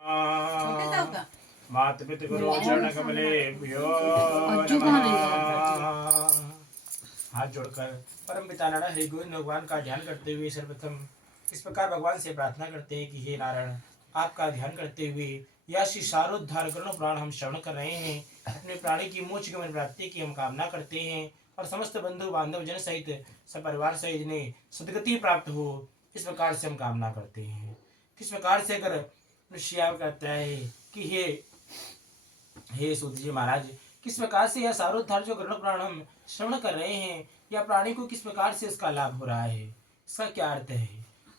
मात पित गुरु चरण कमलेभ्यो नमः। हाथ जोड़कर परम पिता नारायण हरि गोविंद भगवान का ध्यान करते हुए सर्वप्रथम इस प्रकार भगवान से प्रार्थना करते हैं कि हे नारायण, आपका ध्यान करते हुए या श्री सारोद्धार करुण पुराण हम श्रवण कर रहे हैं। अपने प्राणी की मोक्ष गमन प्राप्ति की हम कामना करते हैं और समस्त बंधु बांधव जन सहित सपरिवार सहित जिन्हें सदगति प्राप्त हो, इस प्रकार से हम कामना करते हैं। किस प्रकार से अगर मनुष्य कहता है कि हे सूत जी महाराज, किस प्रकार से यह सारोद्धार जो गरुड़ पुराण हम श्रवण कर रहे हैं, या प्राणी को किस प्रकार से इसका लाभ हो रहा है, इसका क्या अर्थ है।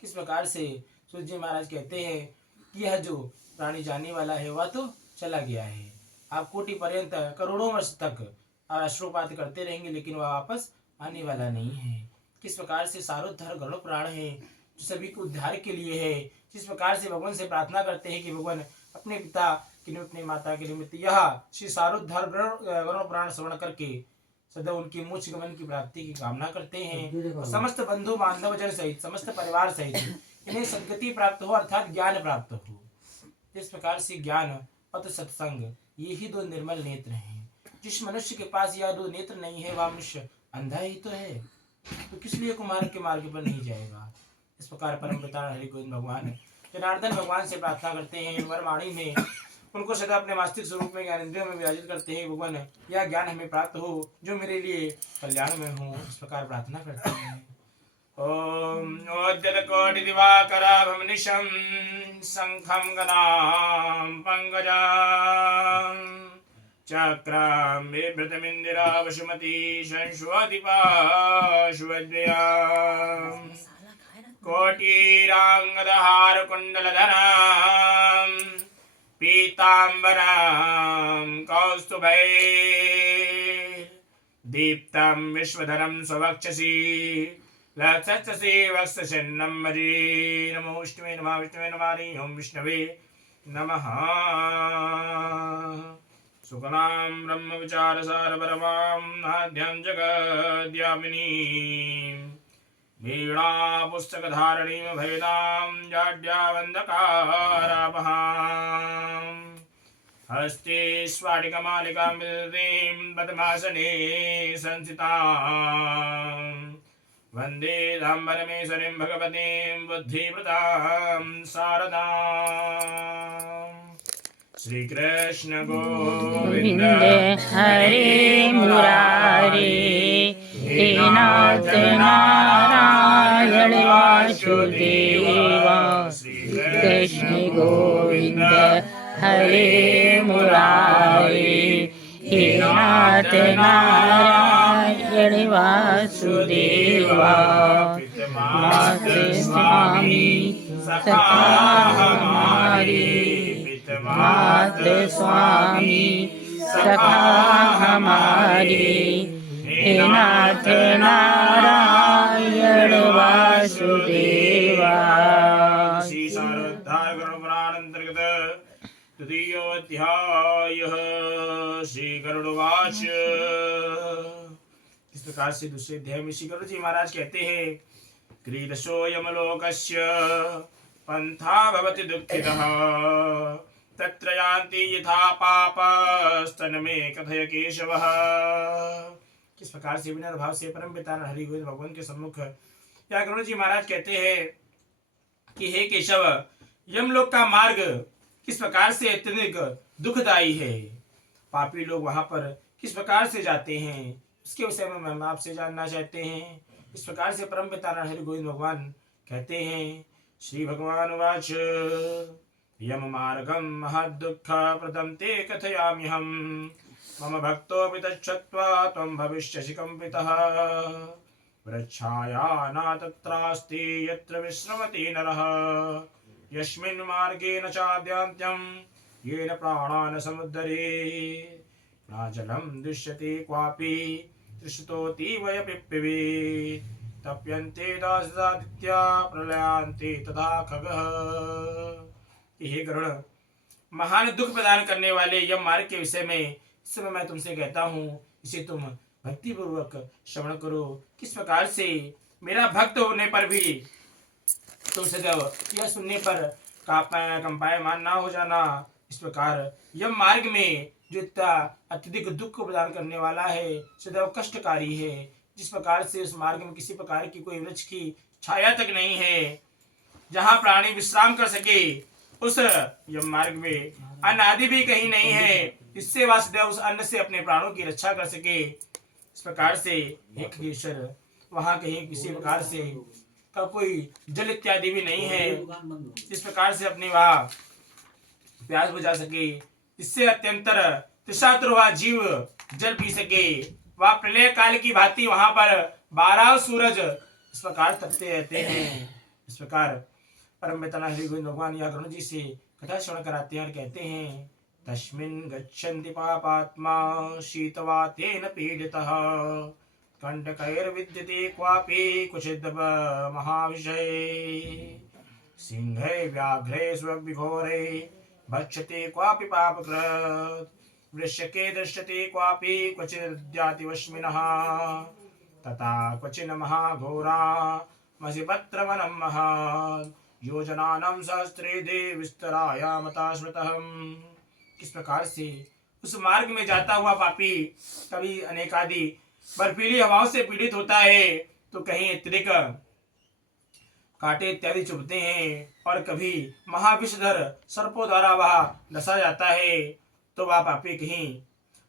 किस प्रकार से सूत जी महाराज कहते हैं कि यह जो प्राणी जाने वाला है वह तो चला गया है, आप कोटि पर्यंत करोड़ों वर्ष तक अश्रुपात करते रहेंगे लेकिन वह वापस आने वाला नहीं है। किस प्रकार से सारोद्धार गरुड़ पुराण है जो सभी को उद्धार के लिए है। जिस प्रकार से भगवान से प्रार्थना करते हैं कि भगवान अपने पिता के निमित्त, अपनी माता के निमित्त यह श्री सारोद्धार गरुड़ पुराण श्रवण करके सदा उनकी मोक्ष गमन की प्राप्ति की कामना करते हैं और समस्त बंधु बांधव जन सहित समस्त परिवार सहित इन्हें सद्गति प्राप्त हो, अर्थात ज्ञान प्राप्त हो। इस प्रकार से ज्ञान और सत्संग ये ही दो निर्मल नेत्र हैं। जिस मनुष्य के पास यह दो नेत्र नहीं है वह मनुष्य अंधा ही तो है, तो किस लिए कुमार के मार्ग पर नहीं जाएगा। इस प्रकार परम पिता हरि गोविंद भगवान जनार्दन भगवान से प्रार्थना करते हैं, वरवाणी में उनको सदा अपने वास्तविक स्वरूप में ज्ञानेंद्रियों में विराजित करते हैं। भगवान यह ज्ञान हमें प्राप्त हो जो मेरे लिए कल्याण में हो, इस प्रकार प्रार्थना करते हैं। ओम ओद्यत कोटि दिवाकराभं निशं शंखं गदां पंकजं चक्रं बिभ्रतमिन्दिरा वसुमती शंशुवदीपा शुभद्वयां कोटिरांगदहार कुण्डलधरां पीताम्बरं कौस्तुभै दीप्तं विश्वधरं स्ववक्षसि लक्षसि वक्षसिन्नं मरी। नमो विष्णवे नमः विष्णवे नमः ओं विष्णवे नमः। सुखनां ब्रह्म विचारसार परमां नाद्यं जगद्व्यापिनीं वीणा पुस्तकधारिणीं भवेदां जाड्यावन्धकारापहां हस्ते स्वाटिकमालिकां विदतीं पद्मासने संस्थितां वन्दे धाम्बरमेश्वरीं भगवतीं बुद्धिप्रदां शारदाम्। श्री कृष्ण गोविंद हरे मुरारी हे नाथ नारायण वासुदेवा। श्री कृष्ण गोविंद हरे मुरारी हे नाथ नारायण वासुदेवा। माते स्वामी सखा हमारी, मात स्वामी सखा हमारी हे नाथ नारायण वासुदेवा। श्री सारोद्धार गरुड़ पुराण अंतर्गत तृतीयोऽध्यायः। श्री गरुड़वाच। इस प्रकार से दूसरे अध्याय में श्री गरुड़ जी महाराज कहते हैं, क्रीडसो यमलोकस्य पंथा भवति दुःखितः तत्र यान्ति यथा पापस्तन में कथय केशवः। किस प्रकार से विनम्र भाव से परम पिता हरि गोविंद भगवान के सम्मुख या गरुड़ जी महाराज कहते हैं कि हे केशव, यमलोक का मार्ग किस प्रकार से अत्यधिक दुखदायी है। पापी लोग वहां पर किस प्रकार से जाते हैं उसके विषय में हम आपसे जानना चाहते हैं। इस प्रकार से परम पिता हरि गोविंद भगवान कहते हैं। श्री भगवान वाच यम मार्गम महदुःखप्रदं ते कथयाम्यहं मम भक्तोऽपि तच्छ्रुत्वा त्वं भविष्यसि कंपितः। वृक्षाया न तत्रास्ति यत्र विश्रमति नरः यस्मिन् मार्गेण चाद्यान्त्यं येन प्राणान् समुद्धरेत्। न जलं दृश्यते क्वापि तृषितोऽतीव पिप्पिवेत् तप्यन्ते दासादित्या प्रलयांते तथा खगः। हे गरुड़, महान दुख प्रदान करने वाले यम मार्ग के विषय में इस समय मैं तुमसे कहता हूँ, इसे तुम भक्ति पूर्वक श्रवण करो। किस प्रकार से मेरा भक्त होने पर भी तुम सदैव यह सुनने पर कंपायमान ना हो जाना। इस प्रकार यम मार्ग में जो इतना अत्यधिक दुख को प्रदान करने वाला है, सदैव कष्टकारी है, जिस प्रकार से उस मार्ग में किसी प्रकार की कोई वृक्ष की छाया तक नहीं है जहाँ प्राणी विश्राम कर सके, उस यम मार्ग में अन्न आदि भी कहीं नहीं है जिससे वासुदेव उस अन्न से अपने प्राणों की रक्षा कर सके। इस प्रकार से एक ईश्वर वहाँ कहीं किसी प्रकार से का कोई जल इत्यादि भी नहीं है इस प्रकार से अपनी वह प्यास बुझा सके, इससे अत्यंतर तृषातुर हुआ जीव जल पी सके। वह प्रलय काल की भांति वहां पर 12 सूरज इस प्रकार तपते रहते हैं। इस प्रकार परम पिता हरि गोविंद भगवान या गरुण जी से कथा श्रवण कराते हैं और कहते हैं, तस्मिन् गच्छन्ति पापात्मा शीतवातेन पीडितः कंटकैर्विद्यते क्वापि क्वचिद् महाविषये सिंहे व्याघ्रे स्वविघोरे भक्षते क्वापि पापकृत् वृश्चिके दृश्यते क्वापि क्वचिद्यातिवश्मिनः तथा क्वचिन् महाघोरा मसिपत्रवनं महान् योजनानां सहस्रे विस्तरायामता स्मृतम्। किस प्रकार से उस मार्ग में जाता हुआ पापी कभी अनेकादि बर्फीली हवाओं से पीड़ित होता है, तो कहीं अत्यधिक कांटे इत्यादि चुभते हैं, और कभी महाविषधर सर्पों द्वारा वह डसा जाता है, तो वह पापी कहीं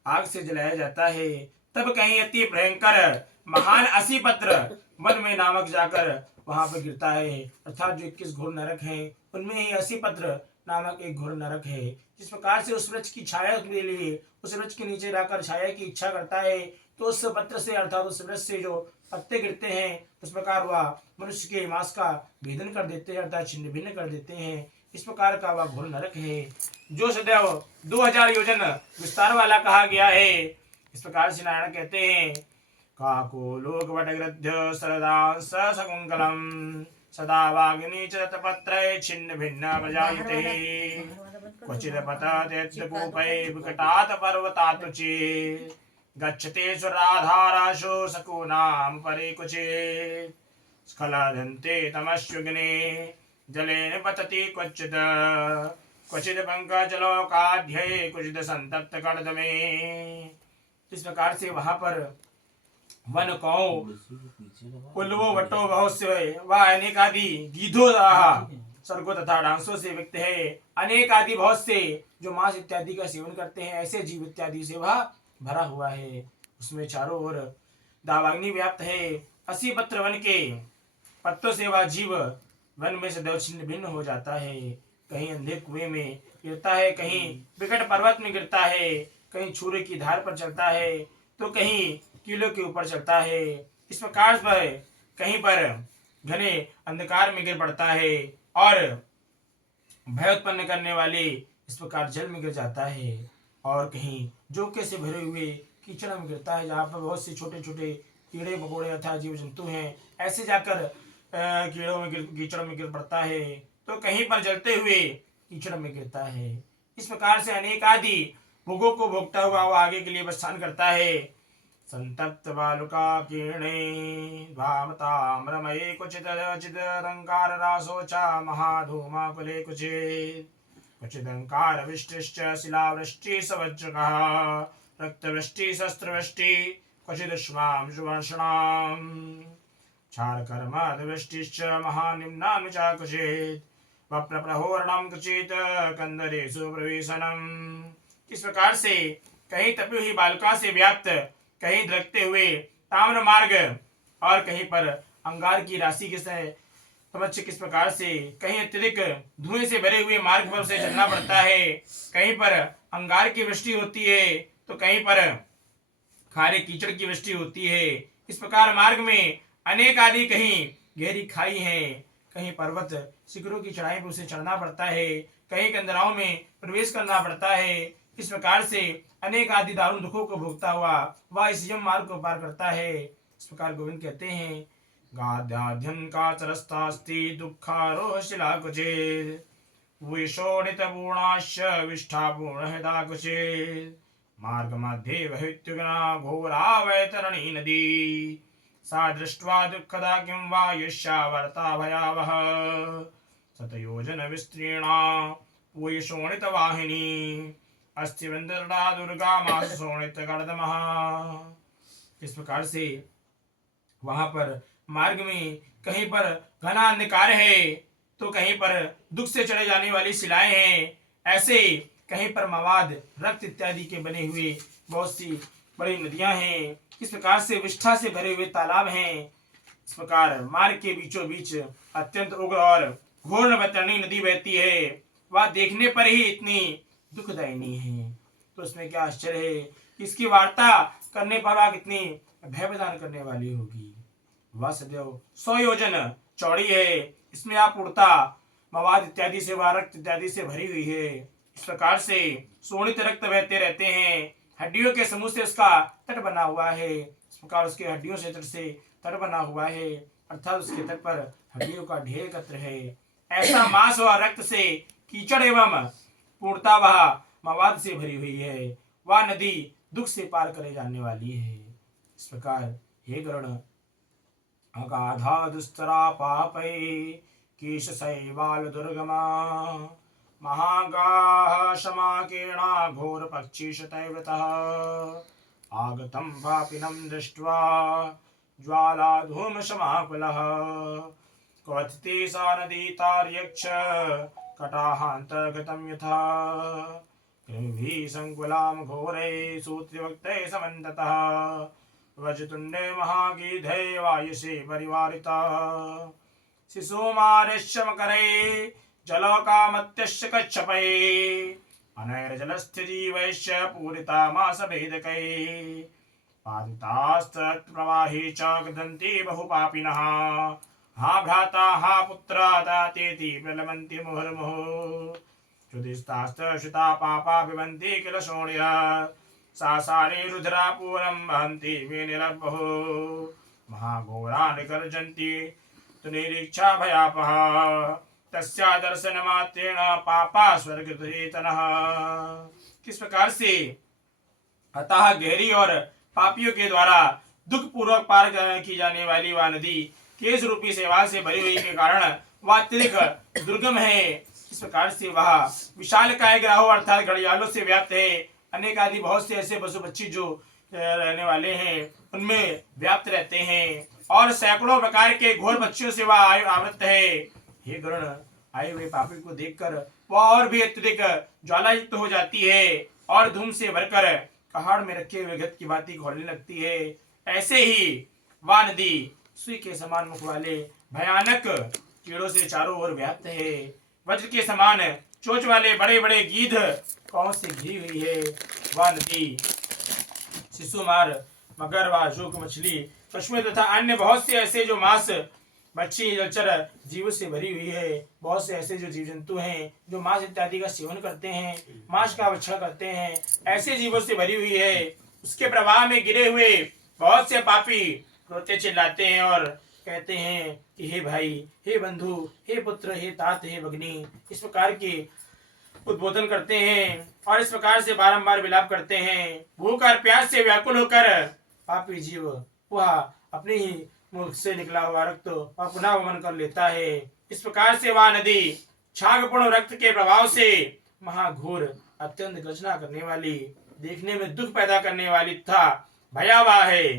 आग से जलाया जाता है। तब कहीं अति भयंकर महान असीपत्र वन में नामक जाकर वहां पर गिरता है, अर्थात जो 21 घोर नरक हैं उनमें ही असीपत्र नामक एक घोर नरक है। जिस प्रकार से उस वृक्ष की छाया के लिए उस वृक्ष के नीचे रहकर छाया की इच्छा करता है, तो उस पत्र से अर्थात उस वृक्ष से जो पत्ते गिरते हैं, उस प्रकार वह मनुष्य के मांस का भेदन कर देते हैं, अर्थात छिन्न भिन्न कर देते हैं। इस प्रकार का वह घोर नरक है, जो सदैव 2000 योजन विस्तार वाला कहा गया है। इस प्रकार से नारायण कहते हैं, काको लोक वटगृध्य सरदांस सकुंकलम सदा वाग्नि च तपत्रे छिन्न भिन्न प्रजायते क्वचिद पतत्यपूपै विकटात् पर्वतात्तुचे गच्छते सुराधाराशो सकूनां परे कुचित् स्खलदन्ते तमश्युग्ने जलेन पतति क्वचित् क्वचित् पंकजलोकाढ्ये क्वचित् संतप्त कर्दमे। इस प्रकार से वहां पर वन कौ पुलवो वटो बहुत से वह अनेक आदि गीधो सर्गो तथा डांसों से व्यक्त है। अनेक आदि बहुत से जो मांस इत्यादि का सेवन करते हैं, ऐसे जीव इत्यादि से वह भरा हुआ है। उसमें चारों ओर दावाग्नि व्याप्त है। 80 पत्र वन के पत्तों से वह जीव वन में सदैव छिन्न भिन्न हो जाता है। कहीं अंधे कुएं में गिरता है, कहीं विकट पर्वत में गिरता है, कहीं छुरे की धार पर चलता है, तो कहीं कीलों के ऊपर चलता है। इस प्रकार पर कहीं पर घने अंधकार में गिर पड़ता है, और भय उत्पन्न करने वाले इस प्रकार जल में गिर जाता है, और कहीं जोके से भरे हुए कीचड़ में गिरता है, जहाँ पर बहुत से छोटे छोटे कीड़े मकोड़े अर्थात जीव जंतु हैं, ऐसे जाकर कीड़ों में कीचड़ में गिर पड़ता है, तो कहीं पर जलते हुए कीचड़ में गिरता है। इस प्रकार से अनेक आदि भोगों को भोगता हुआ वो आगे के लिए प्रस्थान करता है। संतप्त बालुका कीर्णे भामताम्रमये क्वचित् चिदंकार रासोचा महाधूमाकुले क्वचित् क्वचिदंकार वृष्टिश्च शिलावृष्टि सवज्रकः रक्तवृष्टि शस्त्रवृष्टि क्वचित् श्वांशुवर्षणाम् क्षारकर्मदवृष्टिश्च महानिम्नानि च क्वचित् वप्रप्रहोरणं क्वचित् कंदरेषु प्रवेशनम्। इस प्रकार से कहीं तपी हुई बालुका से व्याप्त, कहीं धड़कते हुए ताम्र मार्ग, और कहीं पर अंगार की राशि के समक्ष किस प्रकार से कहीं अत्यधिक धुएं से भरे हुए मार्ग पर उसे चलना पड़ता है। कहीं पर अंगार की वृष्टि होती है, तो कहीं पर खारे कीचड़ की वृष्टि होती है। इस प्रकार मार्ग में अनेक आदि, कहीं गहरी खाई है, कहीं पर्वत शिखरों की चढ़ाई पर उसे चढ़ना पड़ता है, कहीं कंदराओं में प्रवेश करना पड़ता है। इस प्रकार से अनेक आदि दारुण दुखों को भोगता हुआ वह इस यम मार्ग को पार करता है। इस प्रकार गोविंद कहते हैं, गाद्याध्यन का चरस्तास्ति दुःखारोह शिला कुचित् विशोणित पूर्णाश्च विष्ठा पूर्ण हृदा कुचित् मार्ग मध्ये वहित्युग्ना घोरा वैतरणी नदी सा दृष्ट्वा दुःखदा किं वा यस्या वर्ता भयावह सतयो योजन विस्तीर्णा पूय शोणित वाहिनी अस्ति वृंदरडा दुर्गा मास शोणित गर्दमः। इस प्रकार से वहां पर मार्ग में कहीं पर घना अंधकार है तो कहीं पर दुख से चढ़े जाने वाली शिलाएं हैं, ऐसे कहीं पर मवाद रक्त इत्यादि के बने हुए बहुत सी बड़ी नदियां हैं। इस प्रकार से विष्ठा से भरे हुए तालाब हैं। इस प्रकार मार्ग के बीचों बीच अत्यंत उग्र और घोर वैतरणी नदी बहती है। वह देखने पर ही इतनी दुखदायिनी है तो उसमें क्या आश्चर्य है कि इसकी वार्ता करने पर वह कितनी भय प्रदान करने वाली होगी। वह सदैव 100 योजन चौड़ी है। इसमें आप उड़ता मवाद इत्यादि से वह रक्त इत्यादि से भरी हुई है। इस प्रकार से शोणित रक्त बहते रहते हैं। हड्डियों के समूह से उसका तट बना हुआ है। इस प्रकार उसके हड्डियों से तट से तट बना हुआ है, अर्थात उसके तट पर हड्डियों का ढेर एकत्र है। ऐसा मांस व रक्त से कीचड़ एवं पूर्णता वह मवाद से भरी हुई है। वह नदी दुख से पार करे जाने वाली है। इस प्रकार हे गरुड़, अगाधा दुस्तरा पापै कीश शैवाल दुर्गमा महागाः क्षमाकेणा घोर पक्षीशतैव्रतः आगतं पापिनं दृष्ट्वा ज्वालाधूमशमाकुलः क्वथिते सा नदी तार्यक्ष कटाहान्तर्गतं यथा कृमिभिः संकुलां घोरैः सूत्रवक्तैः समन्ततः वजतुण्डे महागीधे वायुषे परिवारिता शिशुमार्यश्च मकरे जलोकामत्यश्च कच्छपये अनैर्जलस्थ जीवैश्च पूरिता मासभेदकैः पातितास्तत्प्रवाहे च गदन्ति बहुपापिनः हा भ्राता हा पुत्रा दातेति प्रलभन्ति मुहुर्मुहुः श्रुतिस्तास्तश्रुता पापा पिबन्ति किल शोण्यः सासारे रुद्रापूरं वहन्ति विनिलभुः महाघोरा निगर्जन्ति तु निरीक्षा भयापहा तस्या दर्शनमात्रेण पापा स्वर्गतः। किस प्रकार से अतः गहरी और पापियों के द्वारा दुख पूर्वक पार की जाने वाली वह नदी केश रूपी शैवाल से भरी हुई के कारण वह अत्यधिक दुर्गम है। इस प्रकार से वह विशाल काय ग्राहो अर्थात घड़ियालों से व्याप्त है। अनेक आदि बहुत से ऐसे पशु पक्षी जो रहने वाले हैं उनमें व्याप्त रहते हैं और सैकड़ों प्रकार के घोर पक्षियों से वह आवृत है। हे गरुड़, आए हुए पापी को देखकर वह और भी अत्यधिक ज्वालायुक्त हो जाती है और धूम से भरकर पहाड़ में रखे हुए घृत की भांति घोलने लगती है। ऐसे ही वह नदी सुई के समान मुख वाले भयानक कीड़ों से चारों ओर व्याप्त है। वज्र के समान चोंच वाले बड़े बड़े गीध कौन से घिरी हुई है। वह नदी शिशुमार, मगर व जोक मछली, पशुएं तथा अन्य बहुत से ऐसे जो मांस मच्छी जलचर जीवों से भरी हुई है। बहुत से ऐसे जो जीव जंतु हैं जो मांस इत्यादि का सेवन करते हैं, मांस का भक्षण करते हैं, ऐसे जीवों से भरी हुई है। उसके प्रवाह में गिरे हुए बहुत से पापी रोते चिल्लाते हैं और कहते हैं कि हे भाई, हे बंधु, हे पुत्र, हे तात, हे भगनी, इस प्रकार के उद्बोधन करते हैं और इस प्रकार से बारंबार विलाप करते हैं। भूख और प्यास से व्याकुल होकर पापी जीव वह अपने ही मुख से निकला हुआ रक्त वह पुनः वमन कर लेता है। इस प्रकार से वह नदी छागपूर्ण रक्त के प्रभाव से महाघोर अत्यंत गर्जना करने वाली, देखने में दुख पैदा करने वाली तथा भयावह है।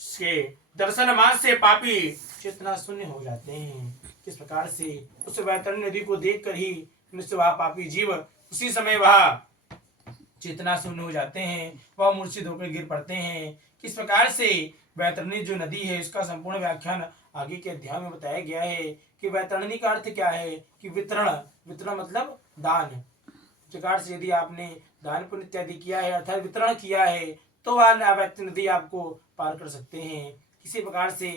उसके दर्शन मात्र से पापी चेतना शून्य हो जाते हैं। किस प्रकार से उस वैतरणी नदी को देखकर ही वह पापी जीव उसी समय वह चेतना शून्य हो जाते हैं, वह मूर्छित होकर गिर पड़ते हैं। किस प्रकार से वैतरणी जो नदी है इसका संपूर्ण व्याख्यान आगे के अध्याय में बताया गया है कि वैतरणी का अर्थ क्या है कि वितरण, वितरण मतलब दान। प्रकार से यदि आपने दान पुण्य इत्यादि किया है अर्थात वितरण किया है तो वह वैतरणी नदी आपको पार कर सकते हैं। किसी प्रकार से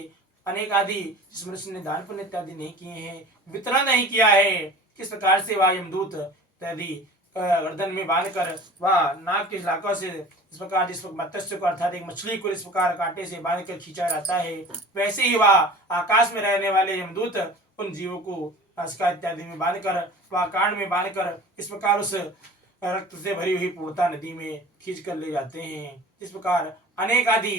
अनेक आदि जिस मनुष्य ने दान पुण्य इत्यादि नहीं किए हैं, वितरण नहीं किया है, किस प्रकार से वह यमदूत इत्यादि गर्दन में बांधकर वह नाग के इलाकों से इस प्रकार जिस मत्स्य को अर्थात एक मछली को इस प्रकार कांटे से बांधकर खींचा जाता है, वैसे ही वह आकाश में रहने वाले यमदूत उन जीवों को अस्का इत्यादि में बांधकर वह कांड में बांधकर इस प्रकार उस रक्त से भरी हुई पूर्णता नदी में खींच कर ले जाते हैं। इस प्रकार अनेक आदि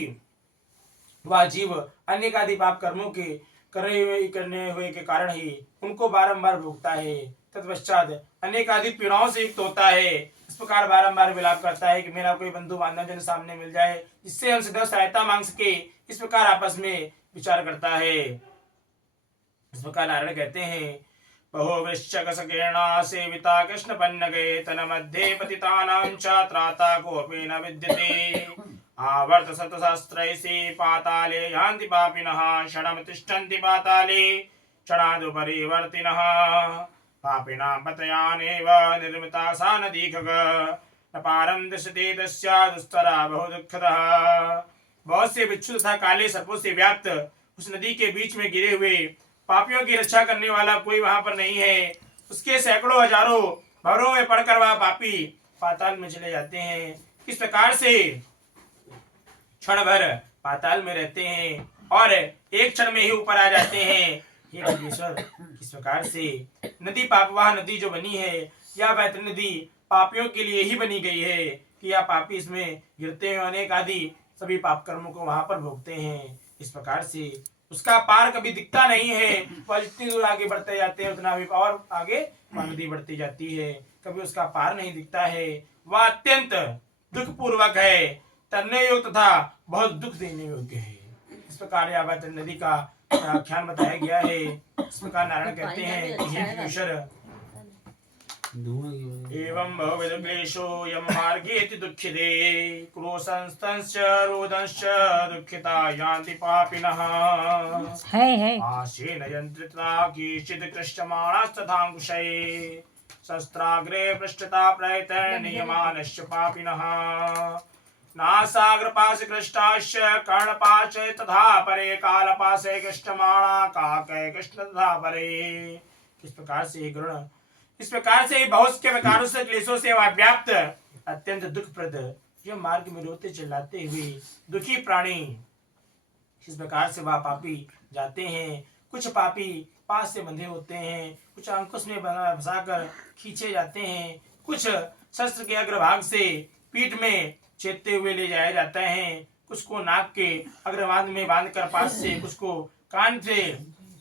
वह जीव अनेक आदि पाप कर्मों के करने हुए के कारण ही उनको बारंबार भोगता है। तत्पश्चात अनेक आदि पीड़ाओं से युक्त होता है। इस प्रकार बारंबार विलाप करता है कि मेरा कोई बंधु बांधव जन सामने मिल जाए जिससे हम सदैव सहायता मांग सके। इस प्रकार आपस में विचार करता है। इस प्रकार नारायण कहते हैं, बहो वृश्चक सकीर्णा सेविता कृष्ण पन्नगे तन मध्ये पतितानां च त्राता कोऽपि न विद्यते। आवर्त शतसहस्रैषि पाताले यान्ति पापिनः क्षणं तिष्ठन्ति पाताले क्षणादुपरि वर्तिनः। पापिनां पतयानेव निर्मिता सा नदी खग न पारं दृश्यते तस्या दुस्तरा बहु दुःखदः। बहुत से बिच्छू तथा काले सर्पों से व्याप्त उस नदी के बीच में गिरे हुए पापियों की रक्षा करने वाला कोई वहां पर नहीं है। उसके सैकड़ों हजारों भवरों में पड़कर वह पापी पाताल में चले जाते हैं। किस प्रकार से क्षण भर पाताल में रहते हैं और एक क्षण में ही ऊपर आ जाते हैं। हे परमेश्वर, किस प्रकार से नदी पापवाह नदी जो बनी है, यह वैतरणी नदी पापियों के लिए ही बनी गई है कि यह पापी इसमें गिरते हैं, अनेक आदि सभी पाप कर्मों को वहां पर भोगते हैं। इस प्रकार से उसका पार कभी दिखता नहीं है। वह जितनी दूर आगे बढ़ते जाते हैं उतना भी और आगे नदी बढ़ती जाती है, कभी उसका पार नहीं दिखता है। वह अत्यंत दुख पूर्वक है, तरने योग्य तथा बहुत दुख देने योग्य है। इस प्रकार यह वैतरणी नदी का आख्यान बताया गया है। इस प्रकार नारायण कहते हैं कि हे पीयूषर, एवं बहुविध क्लेशो यम मार्गेति दुःखिते क्रोशंस्तंश्च रोदंश्च दुःखिता यान्ति पापिनः। आशेन यन्त्रिता केचित् कृष्टमाणस्तथाङ्कुशै शस्त्राग्रे पृष्ठता प्रयतर्नियमानश्च पापिनः। नासाग्रपाशे कृष्टाश्च कर्णपाश तथा परे कालपाशे कृष्टमाणा काकय कृष्ण तथा परे। इस प्रकार से गरुण, इस प्रकार से बहुत के प्रकारों से क्लेशों से वह व्याप्त अत्यंत दुखप्रद यह मार्ग में रोते चिल्लाते हुए दुखी प्राणी, इस प्रकार से वह पापी जाते हैं। कुछ पापी पास से बंधे होते हैं, कुछ अंकुश में फंसाकर खींचे जाते हैं, कुछ शस्त्र के अग्रभाग से पीठ में छेदते हुए ले जाए जाते हैं, कुछ को नाक के अग्रभाग में बांधकर पास से, कुछ को कान से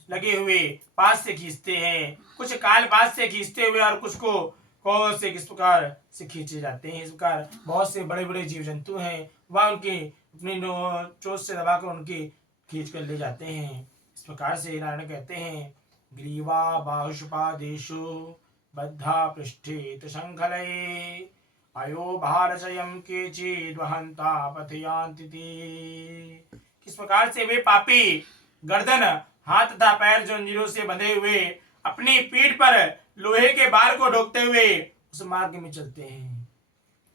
लगे हुए पास से खींचते हैं, कुछ काल पास से खींचते हुए और कुछ को कौर से किस प्रकार से खींचे जाते हैं। इस प्रकार बहुत से बड़े बड़े जीव जंतु हैं, वह उनके अपनी चोट से दबाकर उनके खींच कर ले जाते हैं। इस प्रकार से नारायण कहते हैं, ग्रीवा बाहुषपादेषु बद्धा पृष्ठे शंखलये अयो भारचयम केचिद्वहन्ता पथयान्ति ते। किस प्रकार से वे पापी गर्दन, हाथ तथा पैर जंजीरों से बंधे हुए अपनी पीठ पर लोहे के बार को ढोकते हुए उस मार्ग में चलते हैं।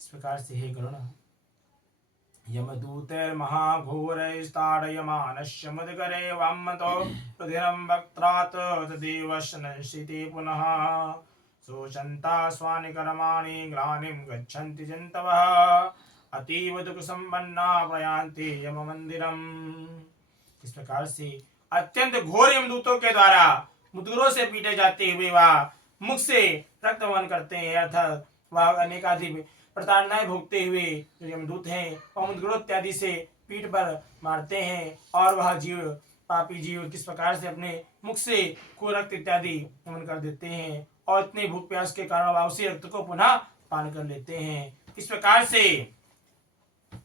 इस प्रकार से हे गरुण, यमदूतैर्महाघोरैस्ताडयमानस्य मुदगरे वामतो रुधिरं वक्त्रात् तदेव शनंसिते पुनः शोचन्ता स्वानि कर्माणि ग्लानिं गच्छन्ति जन्तवः अतीव दुःख संपन्ना प्रयान्ति यम मंदिरम। इस प्रकार से अत्यंत घोर यमदूतों के द्वारा मुदगरों से पीटे जाते हुए वह मुख से रक्तपान करते हैं, अर्थात वह अनेक आदि प्रताड़नाएं भोगते हुए जो यमदूत हैं वह मुदगरों इत्यादि से पीठ पर मारते हैं। और वह जीव, पापी जीव किस प्रकार से अपने मुख से को रक्त इत्यादि नमन कर देते हैं और इतने भूख प्यास के कारण वह उसी रक्त को पुनः पान कर लेते हैं। इस प्रकार से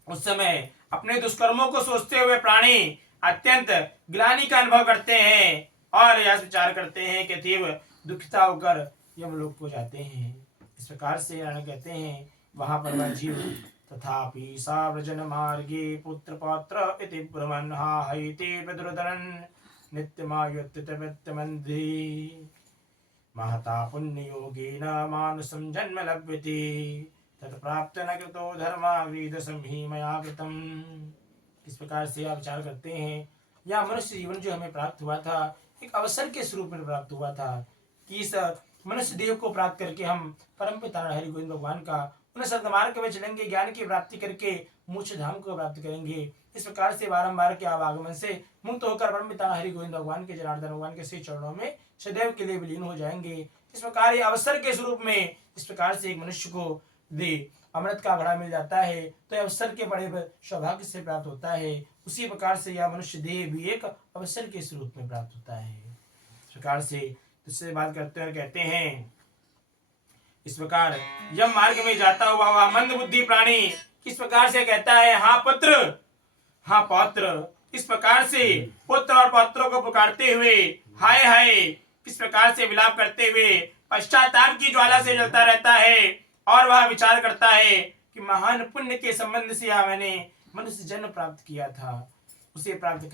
उस समय अपने दुष्कर्मों को सोचते हुए प्राणी अत्यंत ग्लानि का अनुभव करते हैं और यह विचार करते हैं कि अतीव दुखिता होकर यमलोक को जाते हैं। इस प्रकार से नारायण कहते हैं, वहां पर वह जीव तथापि सा व्रजन मार्गे पुत्र पौत्र इति ब्रह्मन् हाइति विद्रुदरन् नित्यमायुत्तितमित्यमन्धि महता पुण्ययोगेन मानुषं जन्म लभ्यते तत्प्राप्त न कृतो धर्माग्रीदशं हि मया कृतम्। इस प्रकार से आप विचार करते हैं, यह मनुष्य जीवन जो हमें प्राप्त हुआ था एक अवसर के स्वरूप में प्राप्त हुआ था कि इस मनुष्य देव को प्राप्त करके हम परमपिता हरि गोविंद भगवान का उन सदमार्ग में चलेंगे, ज्ञान की प्राप्ति करके मोक्ष धाम को प्राप्त करेंगे। इस प्रकार से बारंबार के आवागमन से मुक्त होकर परमपिता हरि गोविंद भगवान के जनार्दन भगवान के श्री चरणों में सदैव के लिए विलीन हो जाएंगे। इस प्रकार ये अवसर के स्वरूप में इस प्रकार से एक मनुष्य को यदि अमृत का घड़ा मिल जाता है तो अवसर के बड़े सौभाग्य से प्राप्त होता है। उसी प्रकार से यह मनुष्य देह भी एक अवसर के स्वरूप में प्राप्त होता है। इस प्रकार से दूसरे बात करते हैं, कहते हैं इस प्रकार यम मार्ग में जाता हुआ वह मंद बुद्धि प्राणी किस प्रकार से कहता है, हाँ पुत्र, हाँ पौत्र। इस प्रकार से पुत्र और पौत्रों को पुकारते हुए हाय हाय किस प्रकार से विलाप करते हुए पश्चाताप की ज्वाला से जलता रहता है और वह विचार करता है कि महान पुण्य के संबंध से यह मैंने मनुष्य जन्म प्राप्त किया था, उसे प्राप्त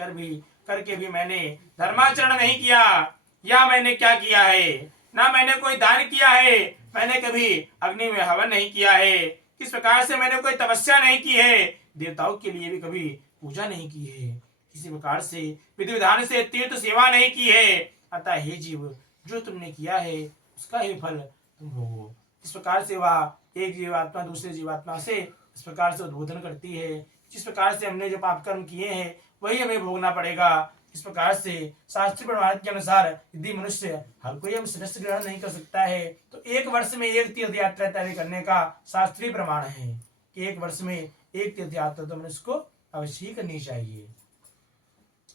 करके भी मैंने धर्माचरण नहीं किया। या मैंने क्या किया है, ना मैंने कोई दान किया है, मैंने कभी अग्नि में हवन नहीं किया है, किस प्रकार से मैंने कोई तपस्या नहीं की है, देवताओं के लिए भी कभी पूजा नहीं की है, किसी प्रकार से विधि विधान से तीर्थ सेवा नहीं की है। अतः हे जीव, जो तुमने किया है उसका ही फल तुम भोगो। इस प्रकार से वह एक जीवात्मा दूसरे जीवात्मा से इस प्रकार से उद्बोधन करती है, जिस प्रकार से हमने जो पाप कर्म किए हैं वही हमें भोगना पड़ेगा। इस प्रकार से शास्त्रीय प्रमाण के अनुसार यदि मनुष्य हर कोई अब श्रेष्ठ ग्रहण नहीं कर सकता है तो एक वर्ष में एक तीर्थ यात्रा तय करने का शास्त्रीय प्रमाण है कि एक वर्ष में एक तीर्थ यात्रा तो मनुष्य को अवश्य ही करनी चाहिए।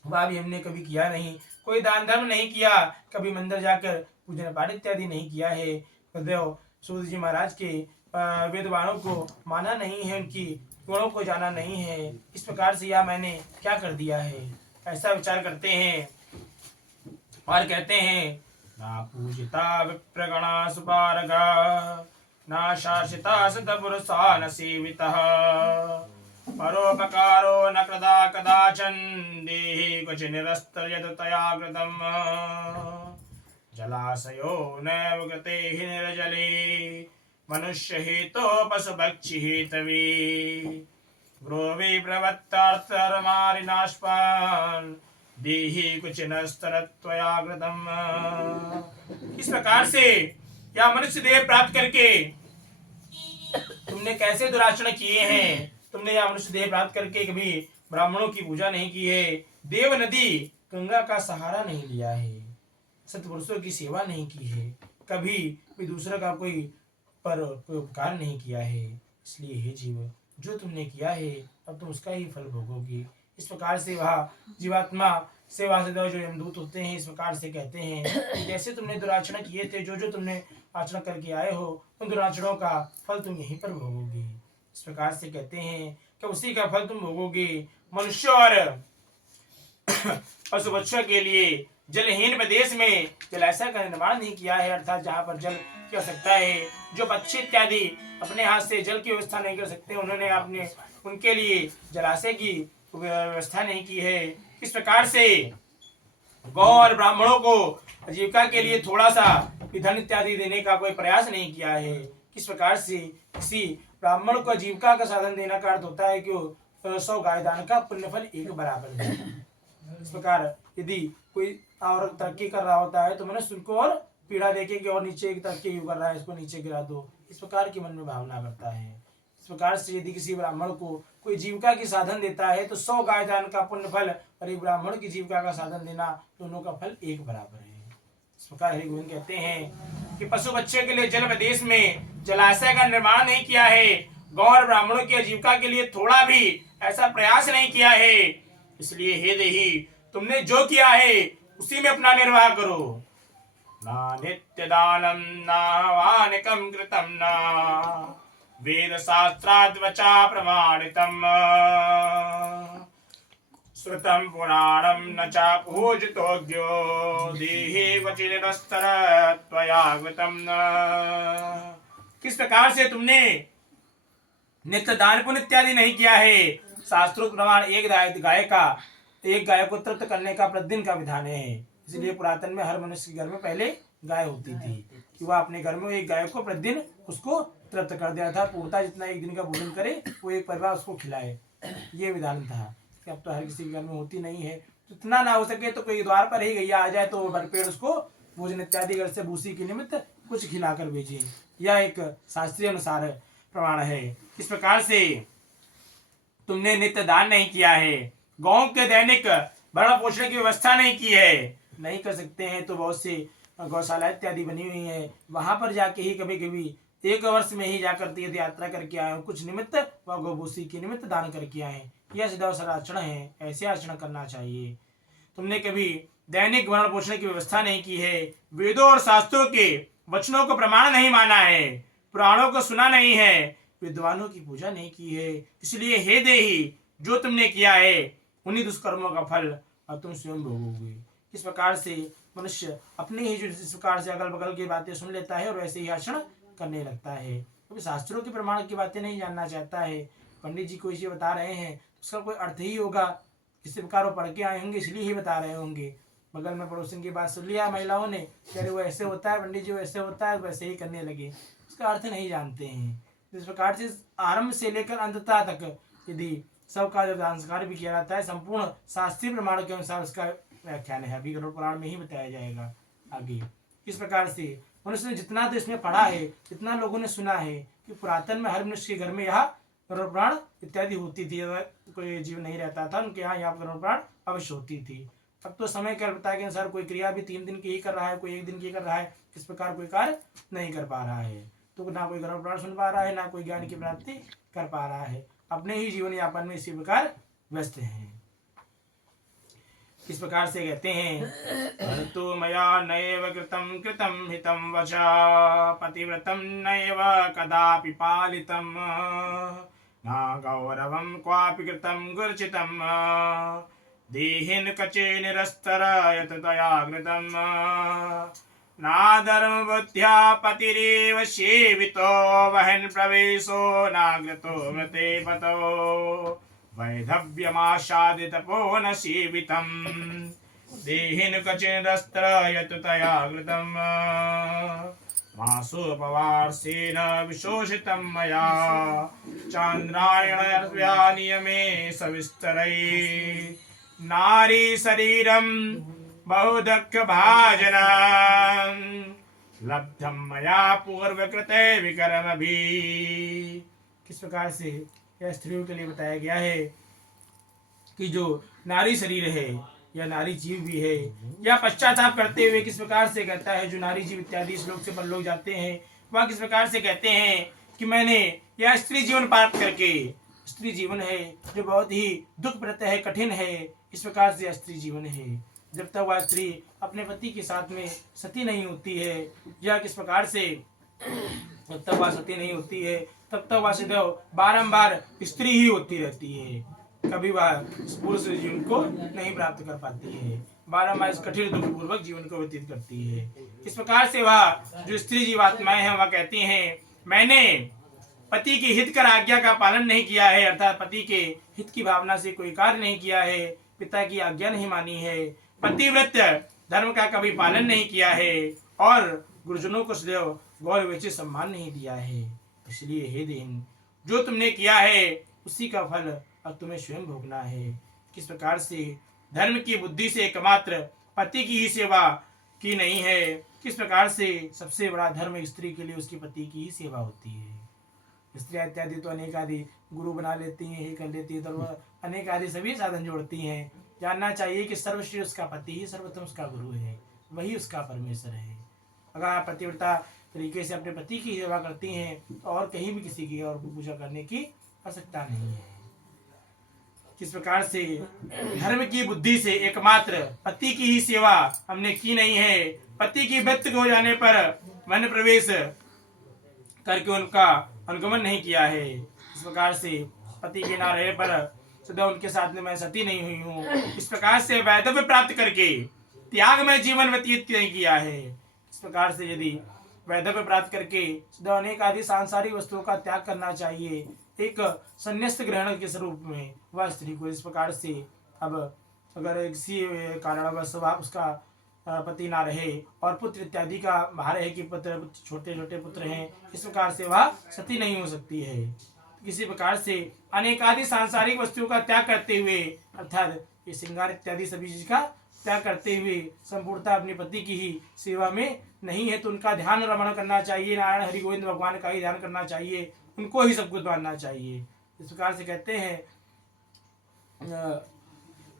वह भी हमने कभी किया नहीं, कोई दान धर्म नहीं किया, कभी मंदिर जाकर पूजन पाठ इत्यादि नहीं किया है। गुरुदेव सूत जी महाराज के वेदवाणों को माना नहीं है, उनकी गुणों को जाना नहीं है। इस प्रकार से यह मैंने क्या कर दिया है, ऐसा विचार करते हैं और कहते हैं ना पूजिता विप्रगणा सुपारगा, ना शासिता सतपुरुषा न सेवितः, परोपकारो न कृता कदाचन, देहि क्वचि निरस्तर्यत तया कृतम्, जलाशयो नैव कृते हि निर्जले, मनुष्य हेतो पशु पक्षी हेतवे, ब्रोवे प्रवत्तार्थमारिनाश्पान्, देहि क्वचि नस्तरत्वया कृतम्। इस प्रकार से या मनुष्य देह प्राप्त करके तुमने कैसे दुराचरण किए हैं। तुमने यह मनुष्य देह प्राप्त करके कभी ब्राह्मणों की पूजा नहीं की है, देव नदी गंगा का सहारा नहीं लिया है, सत्पुरुषों की सेवा नहीं की है, कभी भी दूसरा का कोई उपकार नहीं किया है। इसलिए हे जीव, जो तुमने किया है अब तुम उसका ही फल भोगोगे। इस प्रकार से वह जीवात्मा सेवा से जो यमदूत होते हैं इस प्रकार से कहते हैं कि जैसे तुमने दुराचरण किए थे, जो तुमने आचरण करके आए हो उन दुराचरणों का फल तुम यहीं पर भोगोगे। इस प्रकार से कहते हैं कि उसी का फल तुम भोगोगे। मनुष्य और पशु पक्षियों के लिए जलहीन प्रदेश में जलाशय का निर्माण नहीं किया है, अर्थात जहाँ पर जल की आवश्यकता है, जो पक्षी इत्यादि अपने हाथ से जल की व्यवस्था नहीं कर सकते, उन्होंने उनके लिए जलाशय की व्यवस्था नहीं की है। इस प्रकार से गौ और ब्राह्मणों को आजीविका के लिए थोड़ा सा धन इत्यादि देने का कोई प्रयास नहीं किया है। किस प्रकार से किसी ब्राह्मण को आजीविका का साधन देने का अर्थ होता है कि 100 गाय दान का पुण्यफल एक बराबर है। इस प्रकार यदि कोई और तरक्की कर रहा होता है तो मनुष्य उनको और पीड़ा देके कि और नीचे एक तरक्की कर रहा है, इसको नीचे गिरा दो, इस प्रकार की मन में भावना करता है। इस प्रकार से यदि किसी ब्राह्मण को कोई जीविका की साधन देता है तो 100 गाय दान का पुण्य फल और एक ब्राह्मण की जीविका का साधन देना, दोनों का फल एक बराबर है। इस प्रकार हरि गोविंद कहते हैं कि पशु बच्चे के लिए जल प्रदेश में जलाशय का निर्माण नहीं किया है, गौ और ब्राह्मणों की आजीविका के लिए थोड़ा भी ऐसा प्रयास नहीं किया है। इसलिए हे देही, तुमने जो किया है उसी में अपना निर्वाह करो। ना नित्य दानम ना वानिकम कृतम ना वेद शास्त्राद्वचा प्रमाणितम, श्रुतम पुराणम न च पूजितोऽज्ञो, देहि क्वचिदस्तरत्वया कृतम्। किस प्रकार से तुमने नित्य दान पुण्य इत्यादि नहीं किया है। शास्त्रोक्त प्रमाण एक गाय को तृप्त करने का प्रतिदिन का विधान है। इसलिए पुरातन में हर मनुष्य के घर में पहले गाय होती थी कि वह अपने घर में एक गाय को प्रतिदिन उसको तृप्त कर दिया था, पूर्णता जितना एक दिन का भोजन करे वो एक परिवार उसको खिलाए, ये विधान था। अब तो हर किसी के घर में होती नहीं है, तो इतना ना हो सके तो कोई द्वार पर ही गैया आ जाए तो भरपेट उसको भोजन इत्यादि घर से भूसी के निमित्त कुछ खिलाकर भेजे। यह एक शास्त्रीय अनुसार प्रमाण है। इस प्रकार से तुमने नित्य दान नहीं किया है, गौ के दैनिक भरण पोषण की व्यवस्था नहीं की है। नहीं कर सकते हैं तो बहुत सी गौशाला इत्यादि बनी हुई है, वहां पर जाके ही कभी कभी एक वर्ष में ही जाकर तीर्थ यात्रा करके आए हो, कुछ निमित्त व गोभूषी के निमित्त दान करके आए, यह सिद्धावसर आचरण है, ऐसे आचरण करना चाहिए। तुमने कभी दैनिक भरण पोषण की व्यवस्था नहीं की है, वेदों और शास्त्रों के वचनों को प्रमाण नहीं माना है, पुराणों को सुना नहीं है, विद्वानों की पूजा नहीं की है। इसलिए हे देही, जो तुमने किया है उन्हीं दुष्कर्मों का फल अब तुम स्वयं भोगोगे। इस प्रकार से मनुष्य अपने ही जिस प्रकार से अगल बगल की बातें सुन लेता है और वैसे ही आचरण करने लगता है, कभी शास्त्रों के प्रमाण की बातें नहीं जानना चाहता है। पंडित जी को इसे बता रहे हैं तो उसका कोई अर्थ ही होगा, इस प्रकार वो पढ़ के आए होंगे इसलिए ही बता रहे होंगे। बगल में पड़ोसन की बात सुन लिया महिलाओं ने, कह रहे वो ऐसे होता है, पंडित जी वैसे होता है, वैसे ही करने लगे, उसका अर्थ नहीं जानते हैं। इस प्रकार से आरंभ से लेकर अंतता तक यदि सबका जब संस्कार भी किया जाता है, संपूर्ण शास्त्रीय प्रमाण के अनुसार उसका व्याख्यान है, अभी गरुड़ पुराण में ही बताया जाएगा आगे। इस प्रकार से मनुष्य ने जितना तो इसमें पढ़ा है, जितना लोगों ने सुना है कि पुरातन में हर मनुष्य के घर में यह गरुड़ पुराण इत्यादि होती थी, कोई जीव नहीं रहता था उनके यहाँ गरुड़ पुराण अवश्य होती थी। अब तो समय कल्पता के अनुसार कोई क्रिया भी 3 दिन की ही कर रहा है, कोई 1 दिन की कर रहा है, इस प्रकार कोई कार्य नहीं कर पा रहा है, तो ना कोई गरुड़ पुराण सुन पा रहा है, ना कोई ज्ञान की प्राप्ति कर पा रहा है, अपने ही जीवन यापन में इसी प्रकार व्यस्त हैं। इस प्रकार से कहते हैं, परंतु मया नैव कृतं कृतं हितं वचा पतिव्रतं नैव कदापि पालितं न गौरवं क्वापि कृतं गुर्चितं देहिन कचे निरस्तर यत तया कृतं नाधर्म बुद्ध्या पतिरेव सेवितो वहन प्रवेशो नागतो मृते पतो वैधव्यमाशादित तपो न सेवितं देहिन कचिरस्त्र यत तया कृतं मासोपवार्षेण विशोषितं मया चान्द्रायण नियमे सविस्तरै नारी शरीरं बहुदक्ष भाजनं लब्धं मया पूर्वकृते विकर्म भी। किस प्रकार से यह स्त्रियों के लिए बताया गया है कि जो नारी शरीर है या नारी जीव भी है, या पश्चाताप करते हुए किस प्रकार से कहता है, जो नारी जीव इत्यादि श्लोक से परलोक जाते हैं वह किस प्रकार से कहते हैं कि मैंने यह स्त्री जीवन प्राप्त करके, स्त्री जीवन है जो बहुत ही दुख प्रत है, कठिन है, इस प्रकार से स्त्री जीवन है। जब तक वह स्त्री अपने पति के साथ में सती नहीं होती है, या किस प्रकार से जब तक वह सती नहीं होती है तब तक वह सदैव बारंबार स्त्री ही होती रहती है, कभी वह पुरुष जीवन को नहीं प्राप्त कर पाती है, बारंबार इस कठिन दुख पूर्वक जीवन को व्यतीत करती है। इस प्रकार से वह जो स्त्री जीवात्माएं हैं वह कहती हैं, मैंने पति की हित कर आज्ञा का पालन नहीं किया है, अर्थात पति के हित की भावना से कोई कार्य नहीं किया है, पिता की आज्ञा नहीं मानी है, पतिव्रत धर्म का कभी पालन नहीं किया है और गुरुजनों को सदैव गौरव से सम्मान नहीं दिया है। इसलिए हे देन, जो तुमने किया है उसी का फल अब तुम्हें स्वयं भोगना है। किस प्रकार से धर्म की बुद्धि से एकमात्र पति की ही सेवा की नहीं है, किस प्रकार से सबसे बड़ा धर्म स्त्री के लिए उसके पति की ही सेवा होती है। स्त्रियां इत्यादि तो अनेक आदि गुरु बना लेती हैं, ये कर लेती है, तो वह अनेक आदि सभी साधन जोड़ती हैं। जानना चाहिए कि सर्वश्रेष्ठ उसका पति ही सर्वोत्तम उसका गुरु है, वही उसका परमेश्वर है। अगर आप पतिव्रता तरीके से अपने पति की सेवा करती हैं तो और कहीं भी किसी की और पूजा करने की आवश्यकता नहीं है। किस प्रकार से धर्म की बुद्धि से एकमात्र पति की ही सेवा हमने की नहीं है, पति की मृत्यु हो जाने पर वन प्रवेश करके उनका अनुगमन नहीं किया है। इस प्रकार से पति के ना रहे पर सदा उनके साथ में मैं सती नहीं हुई हूँ, इस प्रकार से वैधव्य प्राप्त करके त्याग में जीवन व्यतीत नहीं किया है। इस प्रकार से यदि वैधव्य प्राप्त करके सदा अनेक आदि सांसारिक वस्तुओं का त्याग करना चाहिए, एक संन्यास्त ग्रहण के स्वरूप में वह स्त्री को। इस प्रकार से अब अगर किसी कारणवश उसका पति ना रहे और पुत्र इत्यादि का भार है कि पुत्र छोटे छोटे पुत्र हैं, इस प्रकार से वह सती नहीं हो सकती है। किसी प्रकार से अनेक आदि सांसारिक वस्तुओं का त्याग करते हुए, अर्थात ये श्रृंगार इत्यादि सभी चीज का त्याग करते हुए संपूर्णता अपने पति की ही सेवा में नहीं है, तो उनका ध्यान रमण करना चाहिए, नारायण हरि गोविंद भगवान का ही ध्यान करना चाहिए, उनको ही सब कुछ मानना चाहिए। इस प्रकार से कहते हैं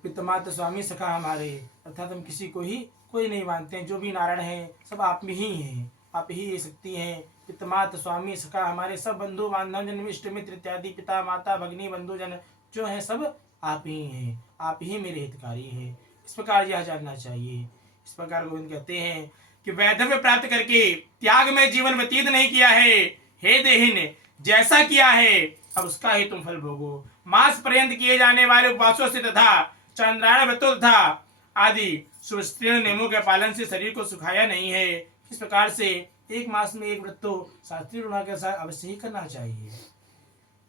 पितमात स्वामी सखा हमारे, अर्थात हम किसी को ही कोई नहीं मानते हैं, जो भी नारायण है सब आप में ही हैं। आप ही ये शक्ति हैं। पितमात स्वामी सखा हमारे सब बंधु बांधव जन इष्ट मित्र इत्यादि पिता माता भगनी बंधु जन जो है सब आप ही हैं, आप ही मेरे हितकारी हैं। इस प्रकार यह जानना चाहिए। इस प्रकार गोविंद कहते हैं कि वैधव्य प्राप्त करके त्याग में जीवन व्यतीत नहीं किया है, हे देहिन जैसा किया है अब उसका ही तुम फल भोगो। मास पर्यंत किए जाने वाले उपवासों से तथा चंद्रायण व्रतों तथा आदि सुस्तीर्ण नियमों के पालन से शरीर को सुखाया नहीं है। इस प्रकार से एक मास में एक व्रत तो शास्त्रीय रुणा के साथ अवश्य ही करना चाहिए।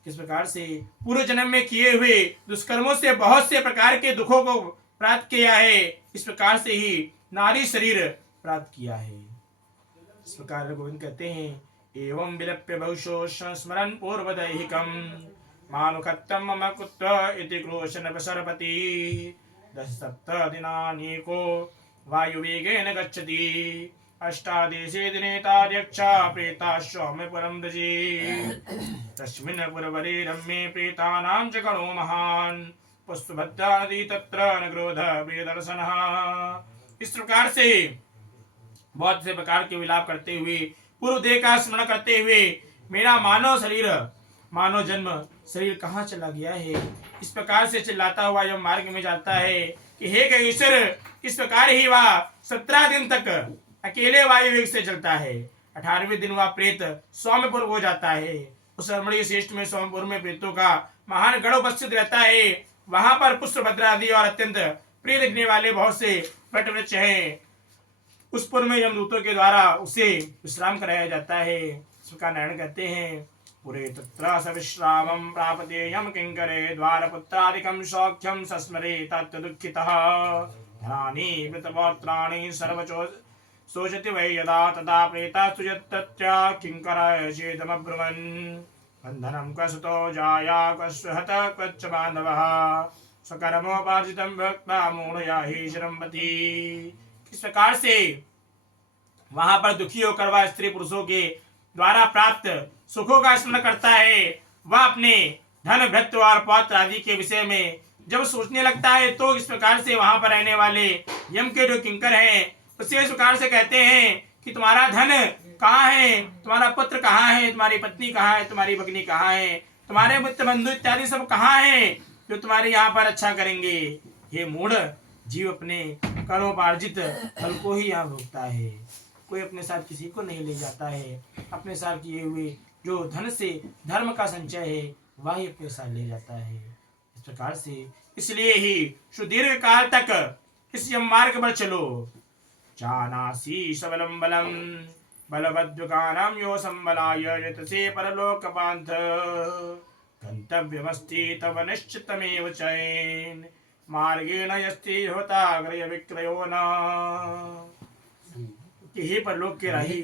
किस प्रकार से पूर्व जन्म में किए हुए दुष्कर्मों से बहुत से प्रकार के दुखों को प्राप्त किया है, इस प्रकार से ही नारी शरीर प्राप्त किया है। इस प्रकार गोविंद कहते हैं एवं विलप्य बहुशो संस्मरन् पूर्वदैहिकम् मानुखत्तं मम कुत्र इति क्रोशन सर्पति 17 दिनानीको वायुवेगेन गच्छति अष्टादशे दिने तार्यक्षा प्रेता सौम्यपुरं व्रजे तस्मिन् पुरवरे रम्ये प्रेतानां च गणो महान् पुष्पभद्रा नदी तत्र न क्रोध प्रियदर्शनः। इस प्रकार से बहुत से प्रकार के विलाप करते हुए पूर्व देह का स्मरण करते हुए मेरा मानव जन्म शरीर कहाँ चला गया है, इस प्रकार से चिल्लाता हुआ जब मार्ग में जाता है कि हे गणेश्वर, इस प्रकार ही वह 17 दिन तक अकेले वायु वेग से चलता है। 18वें दिन वह प्रेत सौम्यपुर हो जाता है। उस रमणीय श्रेष्ठ में सौम्यपुर में प्रेतों का महान गण उपस्थित रहता है। वहां पर पुष्पभद्रा आदि और अत्यंत प्रिय दिखने वाले बहुत से वट वृक्ष हैं। उस पुर में यमदूतों के द्वारा उसे विश्राम कराया जाता है। इसका नारायण कहते हैं पुरे तत्र स विश्रामं प्रापते यम किंकरे द्वारपुत्रादिकं सौख्यं सस्मरे तत् दुःखितः धनानि मृतपौत्राणि सर्वचो शोचति वै यदा तदा प्रेता सुयत्तत्या किंकराय चेदमब्रुवन् बन्धनं कसुतो जाया कस्वहत क्वच्च बान्धवः स्वकर्मोपार्जितं भक्त्या मूढया हि शरम्पति। इस प्रकार से वहां पर दुखी होकर वह स्त्री पुरुषों के द्वारा प्राप्त सुखों का स्मरण करता है। वह अपने धन भृत्य और पौत्र आदि के विषय में जब सोचने लगता है तो इस प्रकार से वहां पर रहने वाले यम के जो किंकर हैं उससे इस प्रकार से कहते हैं कि तुम्हारा धन कहाँ है, तुम्हारा पुत्र कहाँ है, तुम्हारी पत्नी कहाँ है, तुम्हारी भगिनी कहाँ है, तुम्हारे मित्र बंधु इत्यादि सब कहाँ है जो तुम्हारे यहाँ पर अच्छा करेंगे। हे मूढ़, जीव अपने कर्मोपार्जित फल को ही यहाँ भोगता है। कोई अपने साथ किसी को नहीं ले जाता है। अपने साथ किए हुए जो धन से धर्म का संचय है वह ही अपने साथ ले जाता है। इस प्रकार से इसलिए ही सुदीर्घ काल तक इस यम मार्ग पर चलो। जानासि सबलम बलम बलवद्युगानां यो संबलाय यतसे परलोक पांथ गंतव्यमस्ति तव निश्चितमेव चैन मार्गेण यस्ति होता ग्रय विक्रयो न। कि हे परलोक के राही,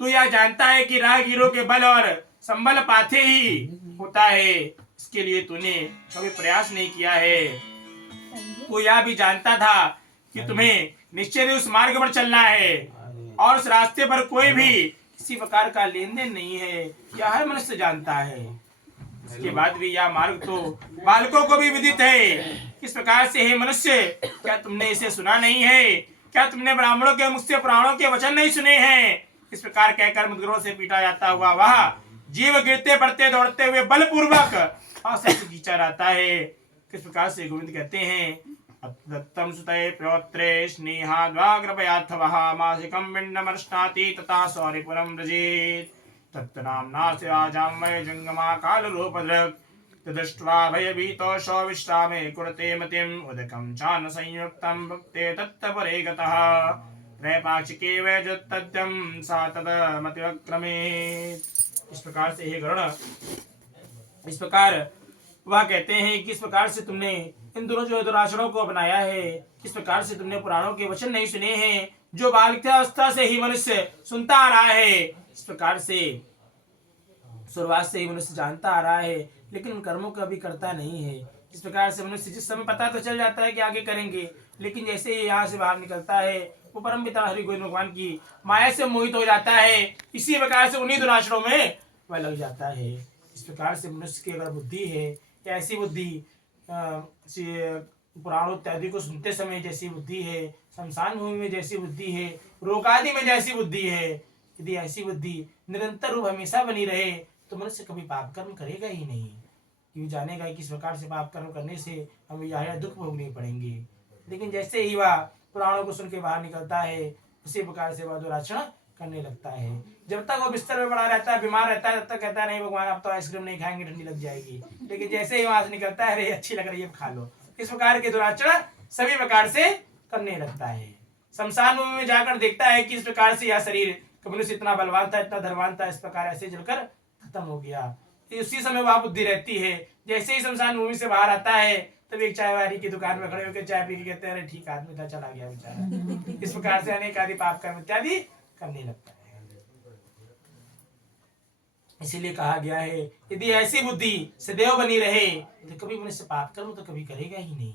तू यह जानता है कि राहगीरों के बल और संबल पाथे ही होता है, इसके लिए तूने कभी प्रयास नहीं किया है। तू यह भी जानता था कि तुम्हें निश्चय उस मार्ग पर चलना है और उस रास्ते पर कोई भी किसी प्रकार का लेन देन नहीं है, यह हर मनुष्य जानता है। इसके बाद भी यह मार्ग तो बालकों को भी विदित है। इस प्रकार से हे मनुष्य, क्या तुमने इसे सुना नहीं है? क्या तुमने ब्राह्मणों के मुख से पुराणों के वचन नहीं सुने हैं? इस प्रकार कहकर मुद्गरों से पीटा जाता हुआ वह जीव गिरते पड़ते दौड़ते हुए बलपूर्वक असह्य खींचा रहता है। किस प्रकार से गोविंद कहते हैं दत्तम सुतये प्योत्रे स्नेहाद्वाग्रभयाथवः मासिकं पिण्डमर्ष्णाति तथा सौरिपुरं व्रजेत् तत्तनाम्ना राजां वै जंगमा कालरूपधृक् तदृष्ट्वा भयभीतो सौविश्रामे कुरुते मतिम् उदकं चान्न संयुक्तं भुक्ते तत्तपरे गतः त्रैपाक्षिके वै जुत्तद्यं सा तदमतिवक्रमेत्। इस प्रकार से हे गरुड़, इस प्रकार वह कहते हैं कि इस प्रकार से तुमने इन दोनों जो दुराचरणों को अपनाया है, इस प्रकार से तुमने पुराणों के वचन नहीं सुने हैं जो बालिकावस्था से ही मनुष्य सुनता आ रहा है। इस प्रकार से शुरुआत से ही मनुष्य जानता आ रहा है लेकिन उन कर्मों का भी करता नहीं है। इस प्रकार से मनुष्य जिस समय पता तो चल जाता है कि आगे करेंगे, लेकिन जैसे ही यहाँ से बाहर निकलता है वो परम पिता हरि गोविंद भगवान की माया से मोहित हो जाता है। इसी प्रकार से उन्हीं दुराचरणों में वह लग जाता है। इस प्रकार से मनुष्य की अगर बुद्धि है या ऐसी बुद्धि पुराणों इत्यादि को सुनते समय जैसी बुद्धि है, शमशान भूमि में जैसी बुद्धि है, रोग आदि में जैसी बुद्धि है, यदि ऐसी बुद्धि निरंतर रूप हमेशा बनी रहे तो मनुष्य कभी पाप कर्म करेगा ही नहीं, क्योंकि जानेगा कि किस प्रकार से पाप कर्म करने से हमें यह दुख भोगने पड़ेंगे। लेकिन जैसे ही वह पुराणों को सुन के बाहर निकलता है उसी प्रकार से वह दुराचरण करने लगता है। जब तक वो बिस्तर में पड़ा रहता है, बीमार रहता है, तब तक कहता है नहीं भगवान अब तो आइसक्रीम नहीं खाएंगे, ठंडी लग जाएगी। लेकिन जैसे ही वहां से निकलता है, अरे अच्छी लग रही है, खा लो। इस प्रकार के दुराचरण सभी प्रकार से करने लगता है। शमशान भूमि में जाकर देखता है कि इस प्रकार से यह शरीर मनुष्य इतना बलवान था, इतना धनवान था, इस प्रकार ऐसे जलकर खत्म हो गया। तो उसी समय वह बुद्धि रहती है। जैसे ही शमशान भूमि से बाहर आता है तब एक चाय वाली की दुकान में खड़े होकर चाय पी के कहते हैं अरे ठीक आदमी था, चला गया बेचारा। इस प्रकार से अनेक आदि पाप कर्म इत्यादि करने लगता है। इसीलिए कहा गया है यदि ऐसी बुद्धि सदैव बनी रहे तो कभी मनुष्य पाप कर्म तो कभी करेगा ही नहीं।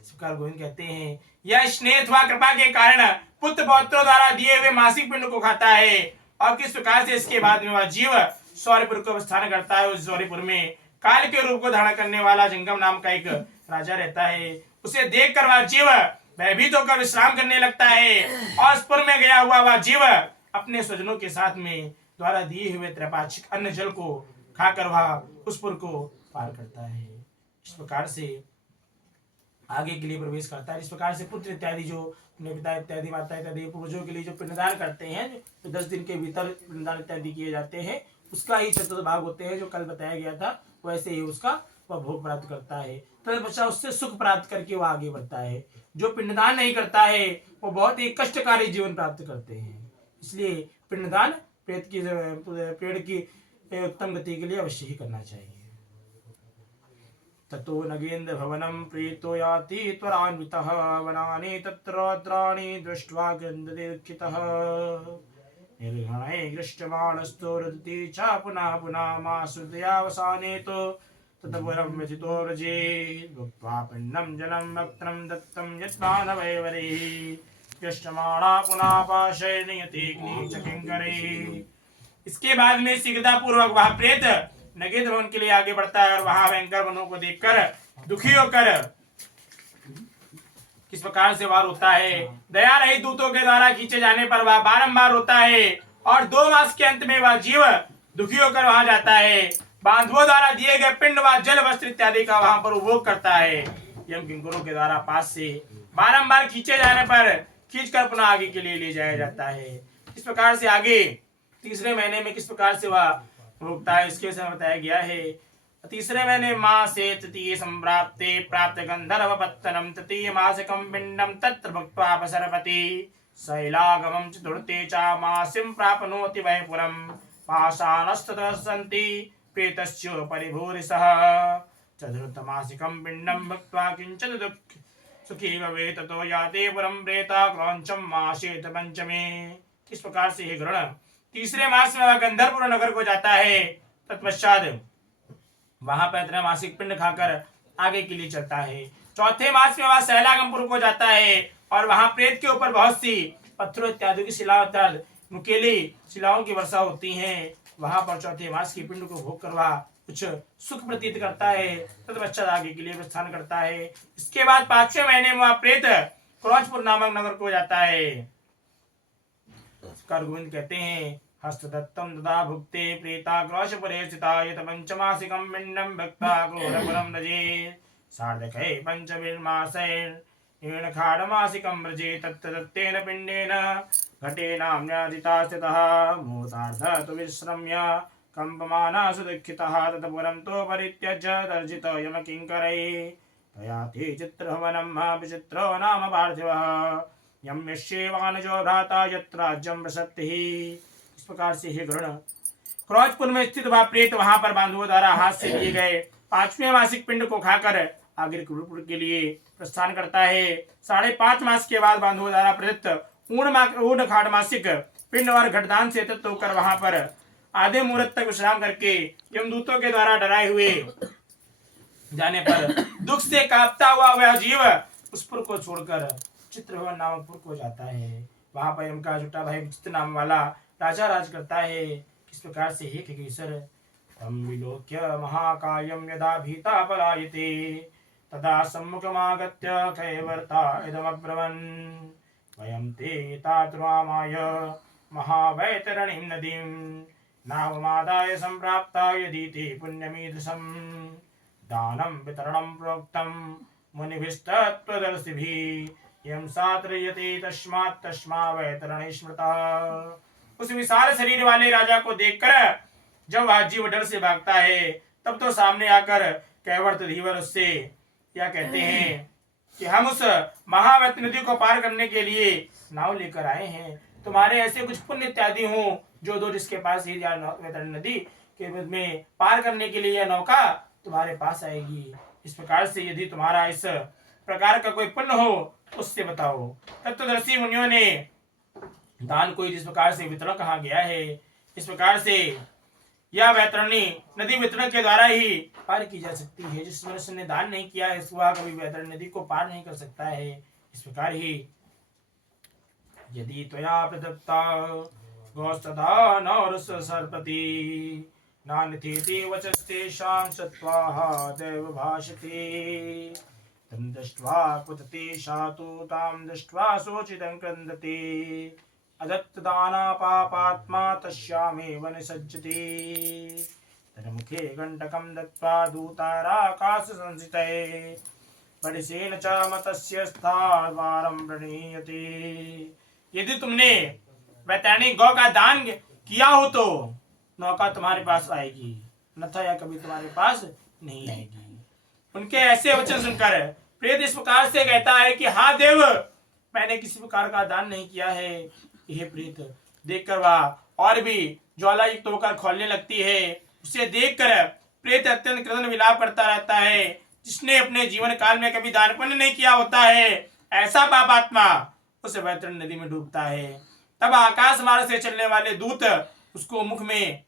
इस प्रकार गोविंद कहते हैं यह स्नेह अथवा कृपा के कारण पुत्र पौत्रों द्वारा दिए हुए मासिक पिंड को खाता है और किस प्रकार से इसके बाद में वह जीव सौर्यपुर को स्थान करता है। उस सौर्यपुर में काल के रूप को धारण करने वाला जंगम नाम का एक राजा रहता है। उसे देख कर वह जीव भयभीत होकर विश्राम करने लगता है और पुर में गया हुआ वह जीव अपने स्वजनों के साथ में द्वारा दिए हुए त्रैपाक्षिक अन्न जल को खाकर वह उस पुर को पार करता है। इस प्रकार से आगे के लिए प्रवेश करता है। इस प्रकार से पुत्र इत्यादि जो अपने पिता इत्यादि माता इत्यादि पूर्वजों के लिए जो पिंडदान करते हैं, जो 10 दिन के भीतर पिंडदान इत्यादि किए जाते हैं, उसका ही चतुर्थ भाग होते हैं जो कल बताया गया था। वैसे ही उसका वह भोग प्राप्त करता है, तत्पश्चात उससे सुख प्राप्त करके वह आगे बढ़ता है। जो पिंडदान नहीं करता है वो बहुत ही कष्टकारी जीवन प्राप्त करते हैं। इसलिए पिंडदान पेड़ की उत्तम गति के लिए अवश्य ही करना चाहिए। ततो नगेन्द्र भवनं प्रीतो याति त्वरान्वितः वनानि तत्रात्राणि दृष्ट्वा क्रन्दते दुःखितः निर्घणे गृष्टमाणस्तो रुदति च पुनः पुनः मासुतयावसाने तो ततपुरं व्यथितो व्रजे भुक्त्वा पिण्डं जलं वक्त्रं दत्तं यत्पानवैवरैः गृष्टमाणा पुनः पाशैर्नियते च किंकरे। इसके बाद में शीघ्रता पूर्वक वह प्रेत नगेन्द्र भवन के लिए आगे बढ़ता है और वहां भयंकर वनों को देखकर दुखी होकर किस प्रकार से वार होता है। दया रहित दूतों के द्वारा खींचे जाने पर वह बारंबार होता है और 2 मास के अंत में वह जीव दुखी होकर वहां जाता है। बांधवों द्वारा दिए गए पिंड व जल वस्त्र इत्यादि का वहां पर उपभोग करता है। यम किंकरों के द्वारा पास से बारंबार खींचे जाने पर खींचकर पुनः आगे के लिए ले जाया जाता है। इस प्रकार से आगे तीसरे महीने में किस प्रकार से वह भोगता है इसके विषय में बताया गया है। तीसरे महीने मासे तृतीय संप्राप्ते प्राप्त गंधर्व पत्तनम तृतीय मासिकम पिंडम तत्र भुक्त्वा पसरपति शैलागमं चतुर्थे च मासिं प्राप्नोति वै पुरं पाषाणस्ततः सन्ति प्रेतस्य परिभूरिसः चतुर्थमासिकं पिंडं भुक्त्वा किंचित् दुःख सुखी भवे ततो याते पुरं प्रेता क्रौञ्चं मासेत पंचमे। इस प्रकार से हे गरुड़ तीसरे मास में वह गंधर्वपुर नगर को जाता है। तत्पश्चात वहां पर त्रैमासिक पिंड खाकर आगे के लिए चलता है। चौथे मास में वह शैलागमपुर को जाता है और वहां प्रेत के ऊपर बहुत सी पत्थरों इत्यादि की शिलाओं अर्थात नुकीली शिलाओं की वर्षा होती है। वहां पर चौथे मास की पिंड को भोग कर वह कुछ सुख प्रतीत करता है। तत्पश्चात आगे के लिए प्रस्थान करता है। इसके बाद 5वें महीने में वह प्रेत क्रौंचपुर नामक नगर को जाता है। गोविंद कहते हैं हस्तदत्तं तदा भुक्ते प्रेता क्रौंचपुरे स्थिता यत पंचमासिकं पिण्डं भक्त्वा क्रूरपुरं व्रजे सार्धकै पंचभिर्मासैर् खाडमासिकं व्रजे तत्तदत्तेन पिण्डेन घटेनाम्यादिता स्थितः मुहूर्तार्धः तु विश्रम्य कम्पमानः सुदुःखितः ततपुरं तो परित्यज्य तर्जितो यमकिङ्करैः तयाति चित्रभवनं विचित्रो नाम पार्थिवः यम यस्येवानुजो भ्राता यत्र राज्यं प्रसप्तिः। इस प्रकार से हे गरुड़ क्रौंचपुर में स्थित वह प्रेत वहां पर बांधवों द्वारा हाथ से लिए गए 5वें मासिक पिंड को खाकर आगे क्रूरपुर के लिए प्रस्थान करता है। 5.5 मास के बाद बांधवों द्वारा प्रदत्त ऊर्ण खाड़ मासिक पिंड और घटदान से तत्व होकर वहां पर आधे मुहूर्त तक विश्राम करके यमदूतों के द्वारा डराए हुए जाने पर दुख से कांपता हुआ वह जीव उस पुर को छोड़कर चित्रभवन नामक पुर को जाता है। वहां पर यम का छोटा भाई विचित्र नाम वाला राजा राज करता है। किस प्रकार से हे खगेश्वर तम विलोक्य महाकायं यदा भीता पलायते तदा सम्मुखमागत्य कैवर्ता इदमब्रवन् वयं ते तातुरामाय महावैतरणीं नदीं नावमादाय सम्प्राप्ता यदि ते पुण्यमीदृशं दानं वितरणं प्रोक्तं मुनिभिस्तत्त्वदर्शिभिः यं सात्रयते तस्मा वैतरणी स्मृता। उस विशाल शरीर वाले राजा को देखकर जब वह जीव डर से भागता है, तब तो सामने आकर कैवर्त धीवर उससे क्या कहते हैं कि हम उस महावत नदी को पार करने के लिए नाव लेकर आए हैं। तुम्हारे ऐसे कुछ पुण्य इत्यादि हो जो दो जिसके पास ही नदी के में पार करने के लिए यह नौका तुम्हारे पास आएगी। इस प्रकार से यदि तुम्हारा इस प्रकार का कोई पुण्य हो उससे बताओ। तत्वदर्शी मुनियों ने दान को जिस प्रकार से वितरण कहा गया है, इस प्रकार से यह वैतरणी नदी वितरण के द्वारा ही पार की जा सकती है। जिस मनुष्य ने दान नहीं किया है वह कभी वैतरणी नदी को पार नहीं कर सकता है। इस प्रकार ही यदि त्वया प्रदत्ता गौस्तदा नौरस सर्पति नान्यथेति वचस्तेषां सत्त्वाः दैव भाषते तं दृष्ट्वा कुतते शातु तां दृष्ट्वा शोचितं क्रन्दते अदत्तदाना पापात्मा तस्यामेव निसज्जते तन्मुखे गण्डकं दत्त्वा दूताराकाशसंसितये परिसेन च मतस्य स्थावारं प्रणीयते। यदि तुमने वैतरणी गौ का दान किया हो तो नौका तुम्हारे पास आएगी, अन्यथा यह कभी तुम्हारे पास नहीं आएगी। उनके ऐसे वचन सुनकर प्रेत इस प्रकार से कहता है कि हाँ देव, मैंने किसी प्रकार का दान नहीं किया है। यह प्रेत देखकर वह और भी ज्वाला युक्त होकर खोलने लगती है। उसे देखकर प्रेत अत्यंत क्रदन विलाप करता रहता है। जिसने अपने जीवन काल में कभी दान पुण्य नहीं किया होता है, ऐसा पापात्मा उस वैतरणी नदी में डूबता है। तब आकाश मार्ग से चलने वाले दूत उसको मुख में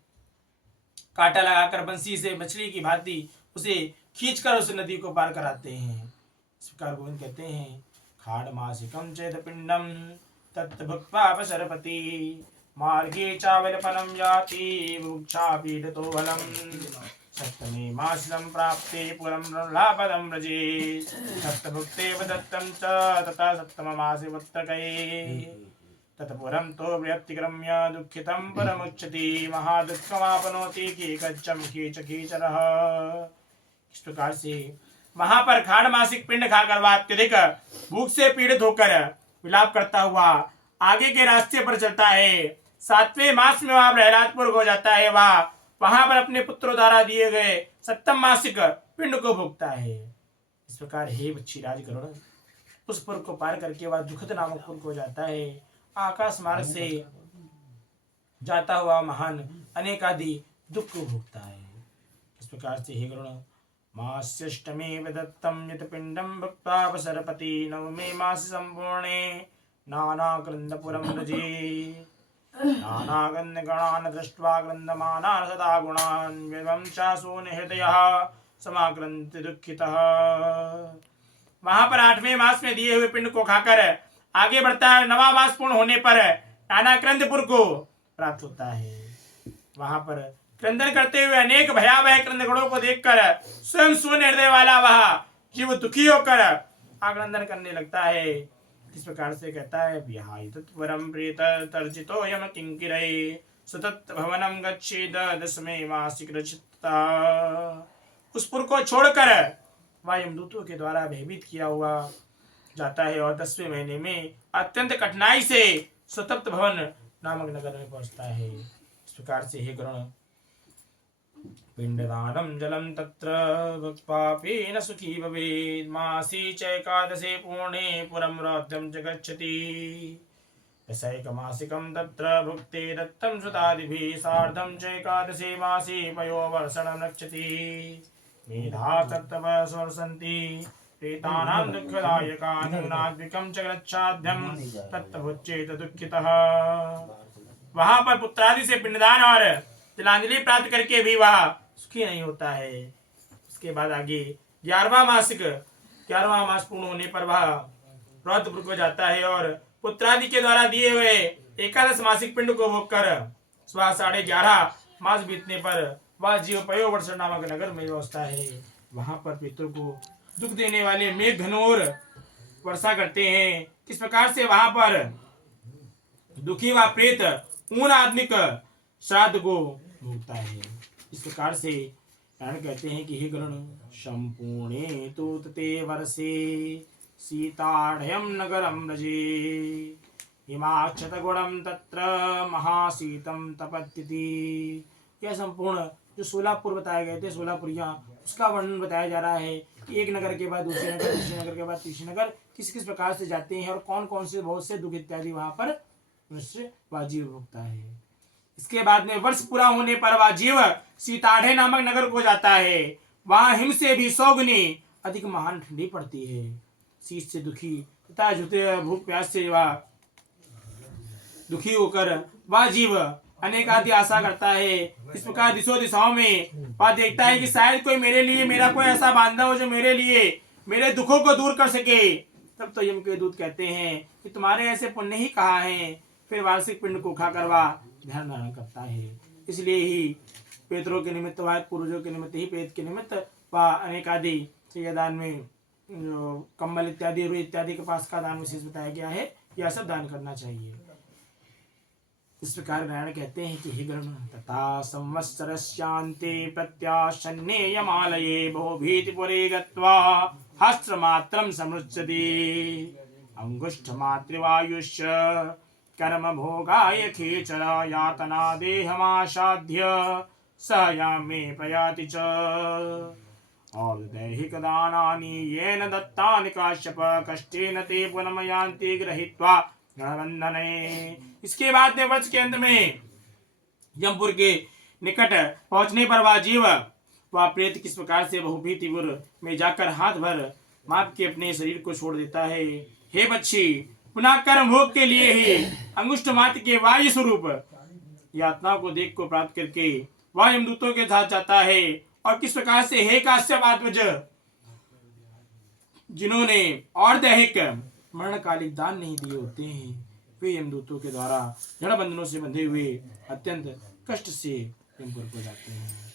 कांटा लगाकर बंसी से मछली की भांति उसे खींचकर उस नदी को पार कराते हैं। इस प्रकार गोविंद कहते हैं खाड़ मासिकम चेत पिंडम तत् भुक्त्वा पशरपति मार्गे चावलपनं याति वृक्षा पीडतो बलम सप्तमे मासिकं प्राप्ते पुरं लाभदं व्रजे सप्तभुक्ते दत्तं च तथा सप्तममासे वत्तकये ततपुरं तो व्यक्तिक्रम्य दुःखितं परमुच्यति महादुःखमापनोति कीकच्चं कीचकीचरः। इस प्रकार से वहां पर खाड़ मासिक पिंड खाकर वह अत्यधिक भूख से पीड़ित होकर विलाप करता हुआ आगे के रास्ते पर चलता है। 7वें मास में वह प्रहलादपुर हो जाता है। वह वहां पर अपने पुत्रों द्वारा दिए गए 7म मासिक पिंड को भोगता है। इस प्रकार हे बच्ची राजगरुड़ उस पुर को पार करके वह दुखद नामक पुर को जाता है। आकाश मार्ग से जाता हुआ महान अनेक आदि दुख को भोगता है। इस प्रकार से हे गरुड़ मास्यष्टमे दत्तं यत् पिंडं भुक्त्वा वसरपति नवमे मास संपूर्णे नानाक्रन्दपुरं व्रजे नानागन्धगणान् दृष्ट्वा क्रन्दमानान् सदा गुणान् विवंशासो निहृदयः समाक्रन्ति दुःखितः। वहां पर 8वें मास में दिए हुए पिंड को खाकर आगे बढ़ता है। 9वां मास पूर्ण होने पर नानाक्रंदपुर को प्राप्त होता है। वहां पर क्रंदन करते हुए अनेक भयावह क्रंदगणों को देखकर स्वयं शून्य हृदय वाला वह जीव दुखी होकर आक्रंदन करने लगता है। इस प्रकार से कहता है विहाय तत्वरं प्रेत तर्जितो यम किंकिरै सतत भवनं गच्छेद 10वें मासिक रचिता। उस पुर को छोड़कर वह यमदूतों के द्वारा भयभीत किया हुआ जाता है और 10वें महीने में अत्यंत कठिनाई से सुतप्त भवन नामक नगर में पहुंचता है। इस प्रकार से हे गरुड़ पिंडदानं जलं तत्र भुक्त्वापि न सुखी भवेत् मासी चैकादशे पूर्णे पुरं रौद्रं च गच्छति दशैकमासिकं तत्र भुक्ते दत्तं सुतादिभिः सार्धं चैकादशे मासे पयोवर्षणं रक्षति मेधा तत्तवः स्वर्षन्ति प्रेतानां दुःखदायकान् न्यूनाद्विकं च गच्छाद्यं तत्तभुच्चेत दुःखितः। वहां पर पुत्रादि से पिंडदान और तिलांजलि प्राप्त करके भी वह सुखी नहीं होता है। उसके बाद आगे 11वां मास पूर्ण होने पर वह रौद्रपुर को जाता है और पुत्रादि के द्वारा दिए हुए 11 मासिक पिंड को भोग कर 11.5 मास बीतने पर वह जीव पयोवर्षण नामक नगर में पहुंचता है। वहां पर पितरों को दुख देने वाले मेघ घनोर वर्षा करते हैं। किस प्रकार से वहां पर दुखी व प्रेत उन आदमी का श्राद्ध को भोगता है। इस प्रकार से नारायण कहते हैं कि हे गरुण संपूर्णे तु ते वर्षे सीताढ़यम नगरम रजे हिमाक्षत गुणम तत्र महाशीतम तपत्यति। यह संपूर्ण जो सोलापुर बताए गए थे, सोलापुरिया, उसका वर्णन बताया जा रहा है कि एक नगर के बाद दूसरे नगर, दूसरे नगर के बाद तीसरे नगर किस किस प्रकार से जाते हैं और कौन कौन से बहुत से दुख इत्यादि वहां पर मनुष्य वाजीव भोगता है। इसके बाद में वर्ष पूरा होने पर वाजीव सीताढ़े नामक नगर को जाता है। वहां हिम से भी 100 गुनी अधिक महान ठंडी पड़ती है। शीत से दुखी तथा झुते भूख प्यास से वह दुखी होकर वह जीव अनेक आदि आशा करता है। इस प्रकार दिशो दिशाओं में वह देखता है कि शायद कोई मेरे लिए, मेरा कोई ऐसा बांधव हो जो मेरे लिए मेरे दुखों को दूर कर सके। तब तो यम के दूत कहते हैं कि तुम्हारे ऐसे पुण्य ही कहाँ हैं। फिर वार्षिक पिंड को खाकर वह ध्यान धारण करता है। इसलिए ही पेतरों के निमित्त व पूर्वजों के निमित्त ही प्रेत के निमित्त वह अनेक आदि दान में जो कम्बल इत्यादि, रुई इत्यादि के पास का दान विशेष बताया गया है। यह सब दान करना चाहिए। इस प्रकार नारायण कहते हैं कि हे गरुण तथा संवत्सरस्यान्ते प्रत्याशन्ने यमालये बहुभीतिपुरे गत्वा हस्त्रमात्रं समृच्छति अंगुष्ठमात्रवायुश्च कर्म भोगाय खेचर यातना देहमासाध्य सहयामे प्रयाति च और दैहिक दानानि येन दत्तानि काश्यप कष्टेन ते पुनमयान्ति गृहीत्वा गणवंदने। इसके बाद में वर्ष के अंत में यमपुर के निकट पहुंचने पर वह जीव वह प्रेत किस प्रकार से बहुभीतिपुर में जाकर हाथ भर माप के अपने शरीर को छोड़ देता है। हे बच्ची, पुनः कर्म भोग के लिए ही अंगुष्ठ मात्र के वायु स्वरूप यातना को देख को प्राप्त करके वह यमदूतों के साथ जाता है। और किस प्रकार से हे काश्यप आत्मज, जिन्होंने और दैहिक मरणकालिक दान नहीं दिए होते हैं, वे यमदूतों के द्वारा जड़ बंधनों से बंधे हुए अत्यंत कष्ट से यमपुर को जाते हैं।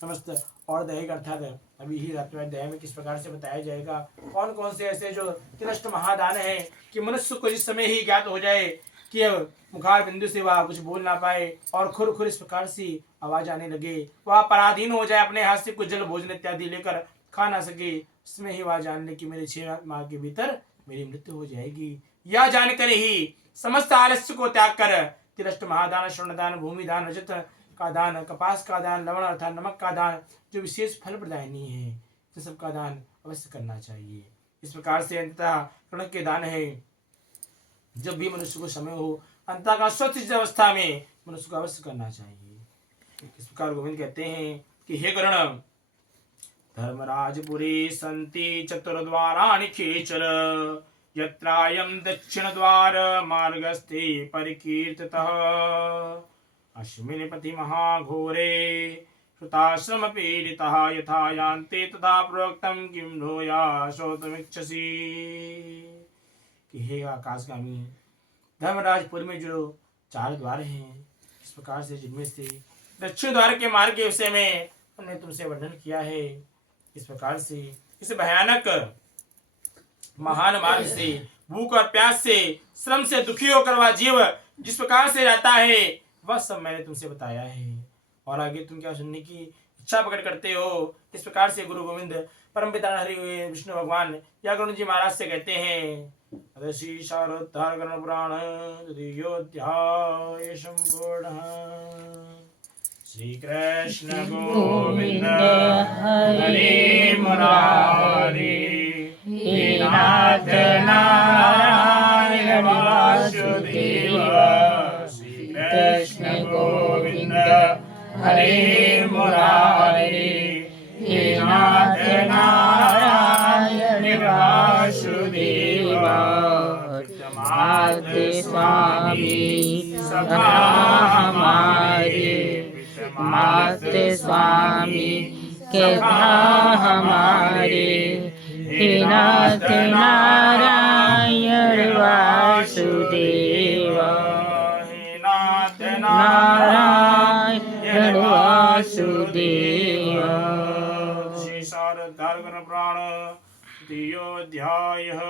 समस्त और दैहिक अर्थात अभी ही रात्रि अध्याय में किस प्रकार से बताया जाएगा कौन कौन से ऐसे जो तिरष्ट महादान है कि मनुष्य को जिस समय ही ज्ञात हो जाए कि अब मुखार बिंदु से वह कुछ बोल ना पाए और खुर खुर इस प्रकार से आवाज आने लगे, वह पराधीन हो जाए, अपने हाथ से कुछ जल भोजन इत्यादि लेकर खा ना सके, उसमें ही वह जान ले कि मेरे 6 माह के भीतर मेरी मृत्यु हो जाएगी। यह जानकर ही समस्त आलस्य को त्याग कर तिरष्ट महादान, स्वर्णदान, भूमिदान, रजत का दान, कपास का दान, लवण अर्थात नमक का दान जो विशेष फल प्रदायनी है, तो सबका दान अवश्य करना चाहिए। इस प्रकार से अंततः कणक के दान है। जब भी मनुष्य को समय हो अंततः का स्वस्थ अवस्था में मनुष्य को अवश्य करना चाहिए। इस प्रकार गोविंद कहते हैं कि हे गरुण धर्मराजपुरी संति चतुर्द्वाराणि खेचर यत्रायं दक्षिणद्वार मार्गस्थे परिकीर्तितः अस्मिन् पथि महाघोरे श्रुताश्रम पीडितः यथा यान्ते तथा प्रोक्तं किं भूया श्रोतुमिच्छसि। कि हे आकाशगामी, धर्मराजपुर में जो 4 द्वार हैं, इस प्रकार से जिनमें से दक्षिण द्वार के मार्ग के विषय में हमने तुमसे वर्णन किया है। इस प्रकार से इस भयानक महान मार्ग से भूख और प्यास से श्रम से दुखी होकर वह जीव जिस प्रकार से रहता है वह सब मैंने तुमसे बताया है। और आगे तुम क्या सुनने की इच्छा प्रकट करते हो। इस प्रकार से गुरु गोविंद परम पिता हरि विष्णु भगवान या गुरु जी महाराज से कहते हैं। श्री शारोद्धार कर्ण पुराण द्वितीयोऽध्याय संपूर्णः। श्री कृष्ण गोविंद हरे मुरारी हे नाथ नारायण वासुदेव। श्री कृष्ण गोविंद हरे मुरारी हे नाथ नारायण वासुदेव। माते स्वामी सखा हमारे, माते स्वामी सखा हमारे, हे नाथ नारायण वासुदेव। हे नाथ नारायण वासुदेव। श्री शारदार्गण पुराण द्वितीयोऽध्यायः।